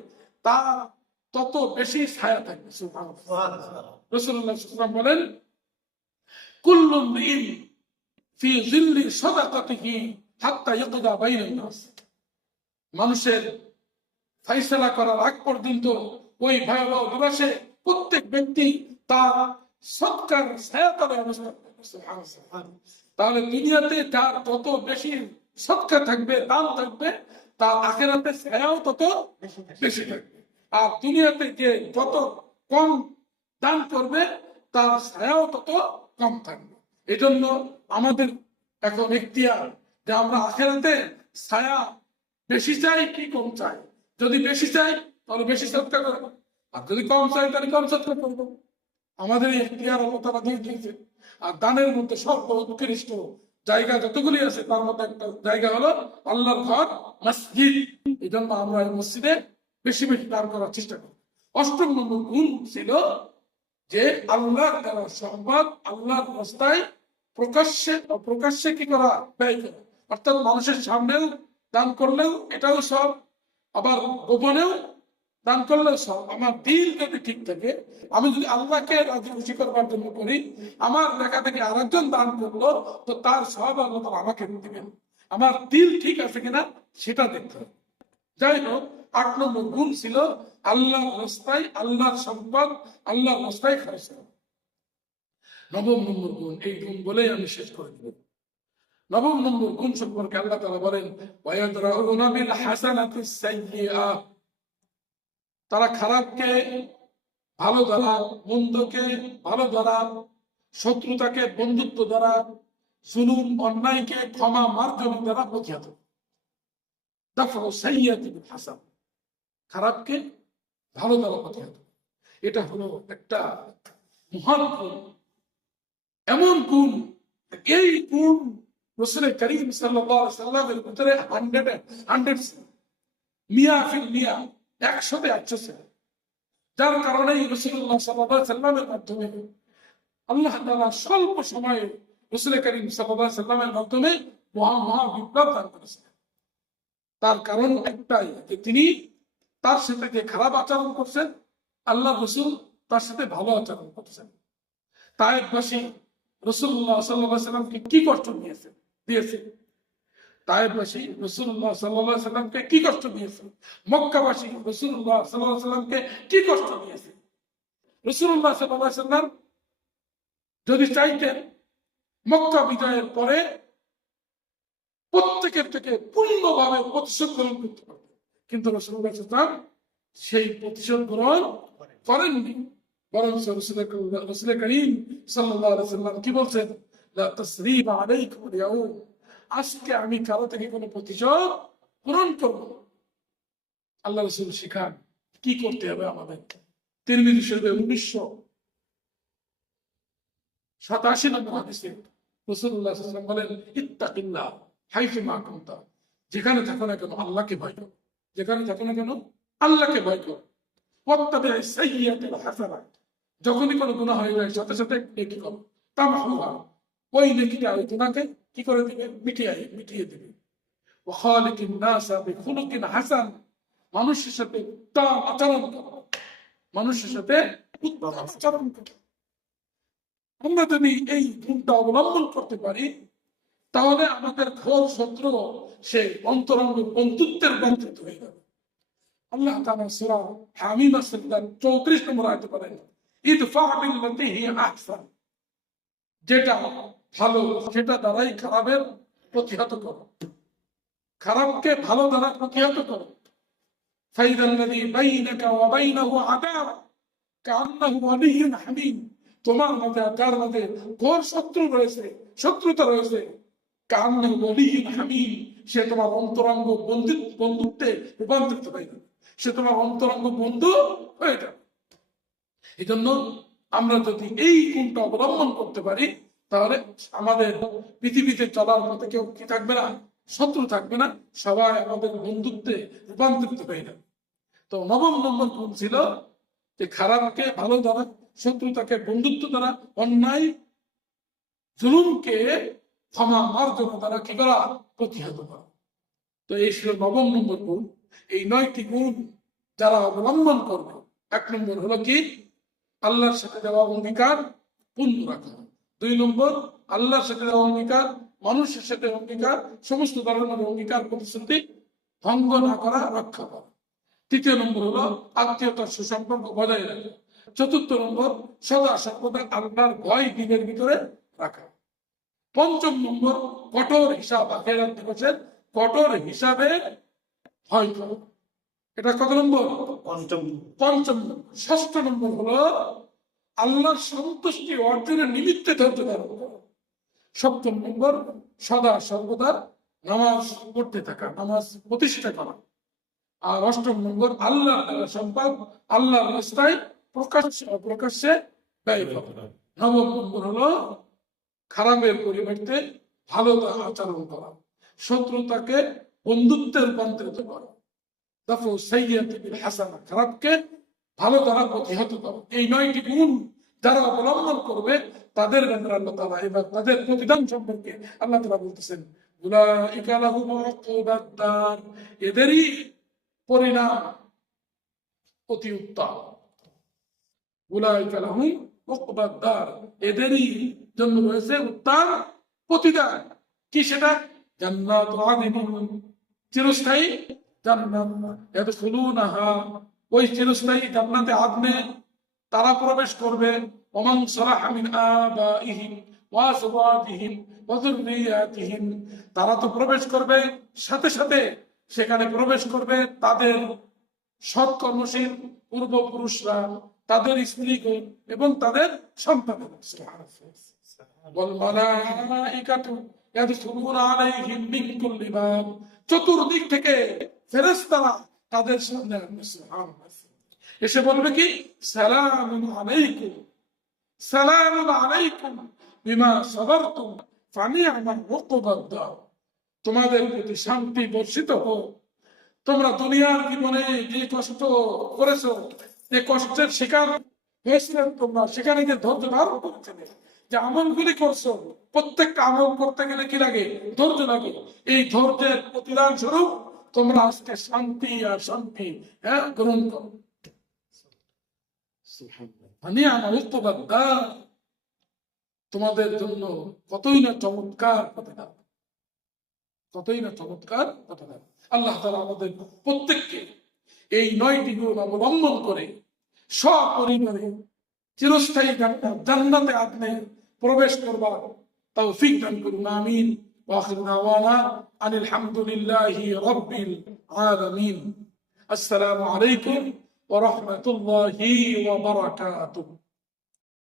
তা তত বেশি ছায়া থাকবে। সুবহানাল্লাহ। রাসূলুল্লাহ সাল্লাল্লাহু আলাইহি ওয়াসাল্লাম বলেন, কুল্লু মরিন ফি যিল্লি সাদাকাতিহি হাত্তা ইয়াকদা বাইনান নাস। মানুষের ফয়সালা করার আগ পর্যন্ত ওই ভয়াবহ দিবসে প্রত্যেক ব্যক্তি তার সদকার ছায়াতলে অবস্থান করবে। সুবহানাল্লাহ। তাহলে দুনিয়াতে যার যত বেশি সদকা থাকবে, দান থাকবে, তার আখিরাতে ছায়াও তত বেশি থাকবে। আর দুনিয়াতে যে যত কম দান করবে তার ছায়াও তত কম থাকবে। এই জন্য আমাদের এখন ইখতিয়ার যে আমরা আখিরাতে ছায়া বেশি চাই কি কম চাই। যদি বেশি চাই তাহলে বেশি সদকা করবো, আর যদি কম চাই তাহলে কম সদকা করবো। আমাদের এই ইখতিয়ার আল্লাহ তাআলা দিয়ে দিয়েছে। আর দানের মধ্যে সর্বোৎকৃষ্ট জায়গা যতগুলি আছে তার মধ্যে একটা জায়গা হলো আল্লাহর ঘর, মসজিদ। এই জন্য আমরা এই মসজিদে বেশি বেশি দান করার চেষ্টা করি। 8ম নম্বর গুণ ছিল যে আল্লাহর দেওয়া সম্পদ আল্লাহর রাস্তায় প্রকাশ্যে অপ্রকাশ্যে কি করা, ব্যয় করা। অর্থাৎ মানুষের সামনেও দান করলেও এটাও সব, আবার গোপনেও দান করলেও সব। আমার দিল যদি ঠিক থাকে, আমি যদি আল্লাহকে রাজি খুশি করবার জন্য করি, আমার লেখা থেকে আরেকজন দান করলো তো তার সব আল্লাহ তাআলা আমাকে দিবেন। আমার দিল ঠিক আছে কিনা সেটা দেখতে হবে। যাই হোক, 8 নম্বর গুণ ছিল আল্লাহর রাস্তায় আল্লাহর সম্পদ আল্লাহর রাস্তায় খরচ করা। 9ম নম্বর গুণ, এই গুণ বলেই আমি শেষ করে দেব। নবম নম্বর গুণ সম্পর্কে আল্লাহ তাআলা বলেন ওয়ায়াদরাউনা বিল হাসানাতিস সাইয়্যিআহ, তারা খারাপকে ভালো দ্বারা, মন্দকে ভালো দ্বারা, শত্রুতাকে বন্ধুত্ব দ্বারা, জুলুম অন্যায়কে ক্ষমা মার্জনা দ্বারা প্রতিহত। দাফউ সাইয়্যাতি বিল হাসান, খারাপকে ভালো দ্বারা প্রতিহত। এটা হলো একটা মহান গুণ, এমন গুণ, এই গুণ রাসূল করিম সাল্লাল্লাহু আলাইহি সাল্লামের ভিতরে 100 মিয়া ফিল মিয়া, 100তে 100। যার কারণে রাসূলুল্লাহ সাল্লাল্লাহু আলাইহি সাল্লামের মাধ্যমে আল্লাহ তাআলা স্বল্প সময়ে রাসূল করিম সাল্লাল্লাহু আলাইহি সাল্লামের মাধ্যমে মহা বিপ্লব দান করেছেন। তার কারণ একটাই যে তিনি তার সাথে যে খারাপ আচরণ করছেন, আল্লাহ রাসূল তার সাথে ভালো আচরণ করছেন। তায়েফবাসী রাসূলুল্লাহ সাল্লাল্লাহু আলাইহি সাল্লামকে কি কষ্ট দিয়েছে, তায়েফবাসী রাসূলুল্লাহ সাল্লাল্লাহু আলাইহি সাল্লামকে কি কষ্ট দিয়েছে, মক্কাবাসী রাসূলুল্লাহ সাল্লাল্লাহু আলাইহি সাল্লামকে কি কষ্ট দিয়েছে। রাসূলুল্লাহ সাল্লাল্লাহু আলাইহি সাল্লাম যদি চাইতেন মক্কা বিজয়ের পরে প্রত্যেকের থেকে পূর্ণভাবে প্রতিশোধ গ্রহণ করতে পারতেন, কিন্তু রাসূলুল্লাহ সাল্লাল্লাহু আলাইহি সাল্লাম সেই প্রতিশোধ গ্রহণ করেননি। বরং রাসূল করিম সাল্লাল্লাহু আলাইহি সাল্লাম কি বলছেন, লা তাসরিবা আলাইকুম আল-ইয়াউম, আজকে আমি কারো থেকে কোনো প্রতিশোধ গ্রহণ করব না। আল্লাহ রাসূল শিখান কি করতে হবে আমাদের। তিরমিজি শরীফে 1987 নম্বর হাদিসে রাসূলুল্লাহ সাল্লাল্লাহু আলাইহি ওয়াসাল্লাম বলেন, ইত্তাকিল্লাহ হাইসুমা কুনতা, যেখানে থাকো না কেন আল্লাহকে ভয় করো, যেখানে থাকো না কেন আল্লাহকে ভয় করো। ওয়াত্তাবি সাইয়্যাতাল হাসানাত, যখনই কোনো গুনাহ হয়ে যায় সাথে সাথে নেকি করো, তামহুহা, ওই নেকিটা ওই গুনাহকে কি করে দিবে, মিটিয়ে দিবে। ওয়া খালিকিন নাসা বিখুলুকিন হাসান, মানুষের সাথে উত্তম আচরণ করো, মানুষের সাথে উত্তম আচরণ করো। আমরা যদি এই গুণটা অবলম্বন করতে পারি, তাহলে আমাদের ঘোর শত্রু সে অন্তরঙ্গ বন্ধুত্বের বঞ্চিত হয়ে যাবে। আল্লাহ তাআলা সূরা হামিম 34 নম্বর আয়াতে বলেন, ইদফা বিল্লাতি হিয়া আহসান, যেটা ভালো সেটা দ্বারাই খারাপের প্রতিহত করো, খারাপকে ভালো দ্বারা প্রতিহত করো। ফাইদাল্লাযী বাইনাকা ওয়া বাইনাহু আদাওয়া কাআন্নাহু ওয়ালিয়্যুন হামীম, তোমার মধ্যে আর তার মধ্যে ঘোর শত্রুতা রয়েছে। কাআন্নাহু ওয়ালিয়্যুন হামীম, সে তোমার অন্তরঙ্গ বন্ধুত্বে রূপান্তরিত হয়ে যাবে, সে তোমার অন্তরঙ্গ বন্ধু হয়ে যাবে। এই জন্য আমরা যদি এই গুণটা অবলম্বন করতে পারি, তাহলে আমাদের পৃথিবীতে চলার পথে কেউ কি থাকবে না, শত্রু থাকবে না, সবাই আমাদের বন্ধুত্বে রূপান্তরিত হয়ে যাবে। তো নবম নম্বর গুণ ছিল যে খারাপকে ভালো দ্বারা, শত্রুতাকে বন্ধুত্ব দ্বারা, অন্যায় জুলুমকে ক্ষমা মার্জনা দ্বারা কি করা, প্রতিহত করা। তো এই ছিল নবম নম্বর গুণ। এই 9টি গুণ যারা অবলম্বন করবে, 1 নম্বর হলো কি, আল্লাহর সাথে দেওয়া অঙ্গীকার পূর্ণ রাখা। 2 নম্বর, আল্লাহর সাথে দেওয়া অঙ্গীকার, মানুষের সাথে অঙ্গীকার, সমস্ত ধরনের অঙ্গীকার প্রতিশ্রুতি ভঙ্গ না করা, রক্ষা করা। 3 নম্বর হলো আত্মীয়তার সুসম্পর্ক বজায় রাখা। 4 নম্বর, সদা সর্বদা আল্লাহর ভয় দিনের ভিতরে রাখা। 5 নম্বর, কঠোর হিসাব, আখিরাত দিবসের কঠোর হিসাবে ভয় করো। এটা কত নম্বর? 5 নম্বর। 6 নম্বর হলো আল্লাহর সন্তুষ্টি অর্জনের নিমিত্তে ধৈর্য ধারণ করো। 7 নম্বর, সদা সর্বদা নামাজ পড়তে থাকা, নামাজ প্রতিষ্ঠা করা। আর 8 নম্বর, আল্লাহর সম্পদ আল্লাহর রাস্তায় প্রকাশ্যে ব্যয় করা। 9 নম্বর হলো খারাপের পরিবর্তে ভালো আচরণ করা, শত্রুতাকে বন্ধুত্বে রূপান্তরিত করা। দাফু সাইয়্যাতি বিল হাসানা, খারাপকে ভালো দ্বারা প্রতিহত করা। এই 9টি গুণ যারা অবলম্বন করবে, তাদের ব্যাপারে আল্লাহ তাআলা এবার তাদের প্রতিদান সম্পর্কে আল্লাহ তাআলা বলতেছেন, উলাইকা লাহুম উকুবাদ দার, এদেরই পরিণাম অতি উত্তম। উলাইকা লাহুম উকুবাদ দার, এদেরই জন্য রয়েছে উত্তম প্রতিদান। কি সেটা? জান্নাতু আদনিন, চিরস্থায়ী জান্নাত। ইয়াদখুলুনাহা, ওই চিরস্থায়ী জান্নাতে আদনে তারা প্রবেশ করবে। ওমান সালাহা মিন আবাইহিম ওয়া আজওয়াজিহিম ওয়া যুররিয়াতিহিম, তারা তো প্রবেশ করবে, সাথে সাথে সেখানে প্রবেশ করবে তাদের সৎকর্মশীল পূর্বপুরুষরা, তাদের স্ত্রীগণ এবং তাদের সন্তানেরা। চতুর্দিক থেকে ফেরেশতারা তাদের সামনে আসবে, সুবহানাল্লাহ, এসে বলবে কি, সালামুন আলাইকুম, সালামুন আলাইকুম বিমা সাবারতুম ফানি'মা উকবাদ দার, তোমাদের প্রতি শান্তি বর্ষিত হোক, তোমরা দুনিয়ার জীবনে যে কষ্ট করেছো, যে কষ্টের শিকার হয়েছিলেন তোমরা, সেখানে যে ধৈর্য ধারণ করেছিলে, যে আমলগুলি করছো, প্রত্যেকটা আমল করতে গেলে কি লাগে, ধৈর্য লাগে, এই ধৈর্যের প্রতিদান স্বরূপ তোমরা আজকে শান্তি আর শান্তি গ্রহণ করো। তোমাদের জন্য কতই না চমৎকার প্রতিদান, কতই না চমৎকার প্রতিদান। আল্লাহ তাআলা আমাদের প্রত্যেককে এই 9টি গুণ অবলম্বন করে সপরিবারে চিরস্থায়ী জান্নাতে আপনি প্রবেশ করবার তৌফিক দান করুন, আমিন। ওয়া আখিরু দাওয়ানা আনিল হামদুলিল্লাহি রাব্বিল আলামিন। আসসালামু আলাইকুম ওয়া রাহমাতুল্লাহি ওয়া বারাকাতুহু।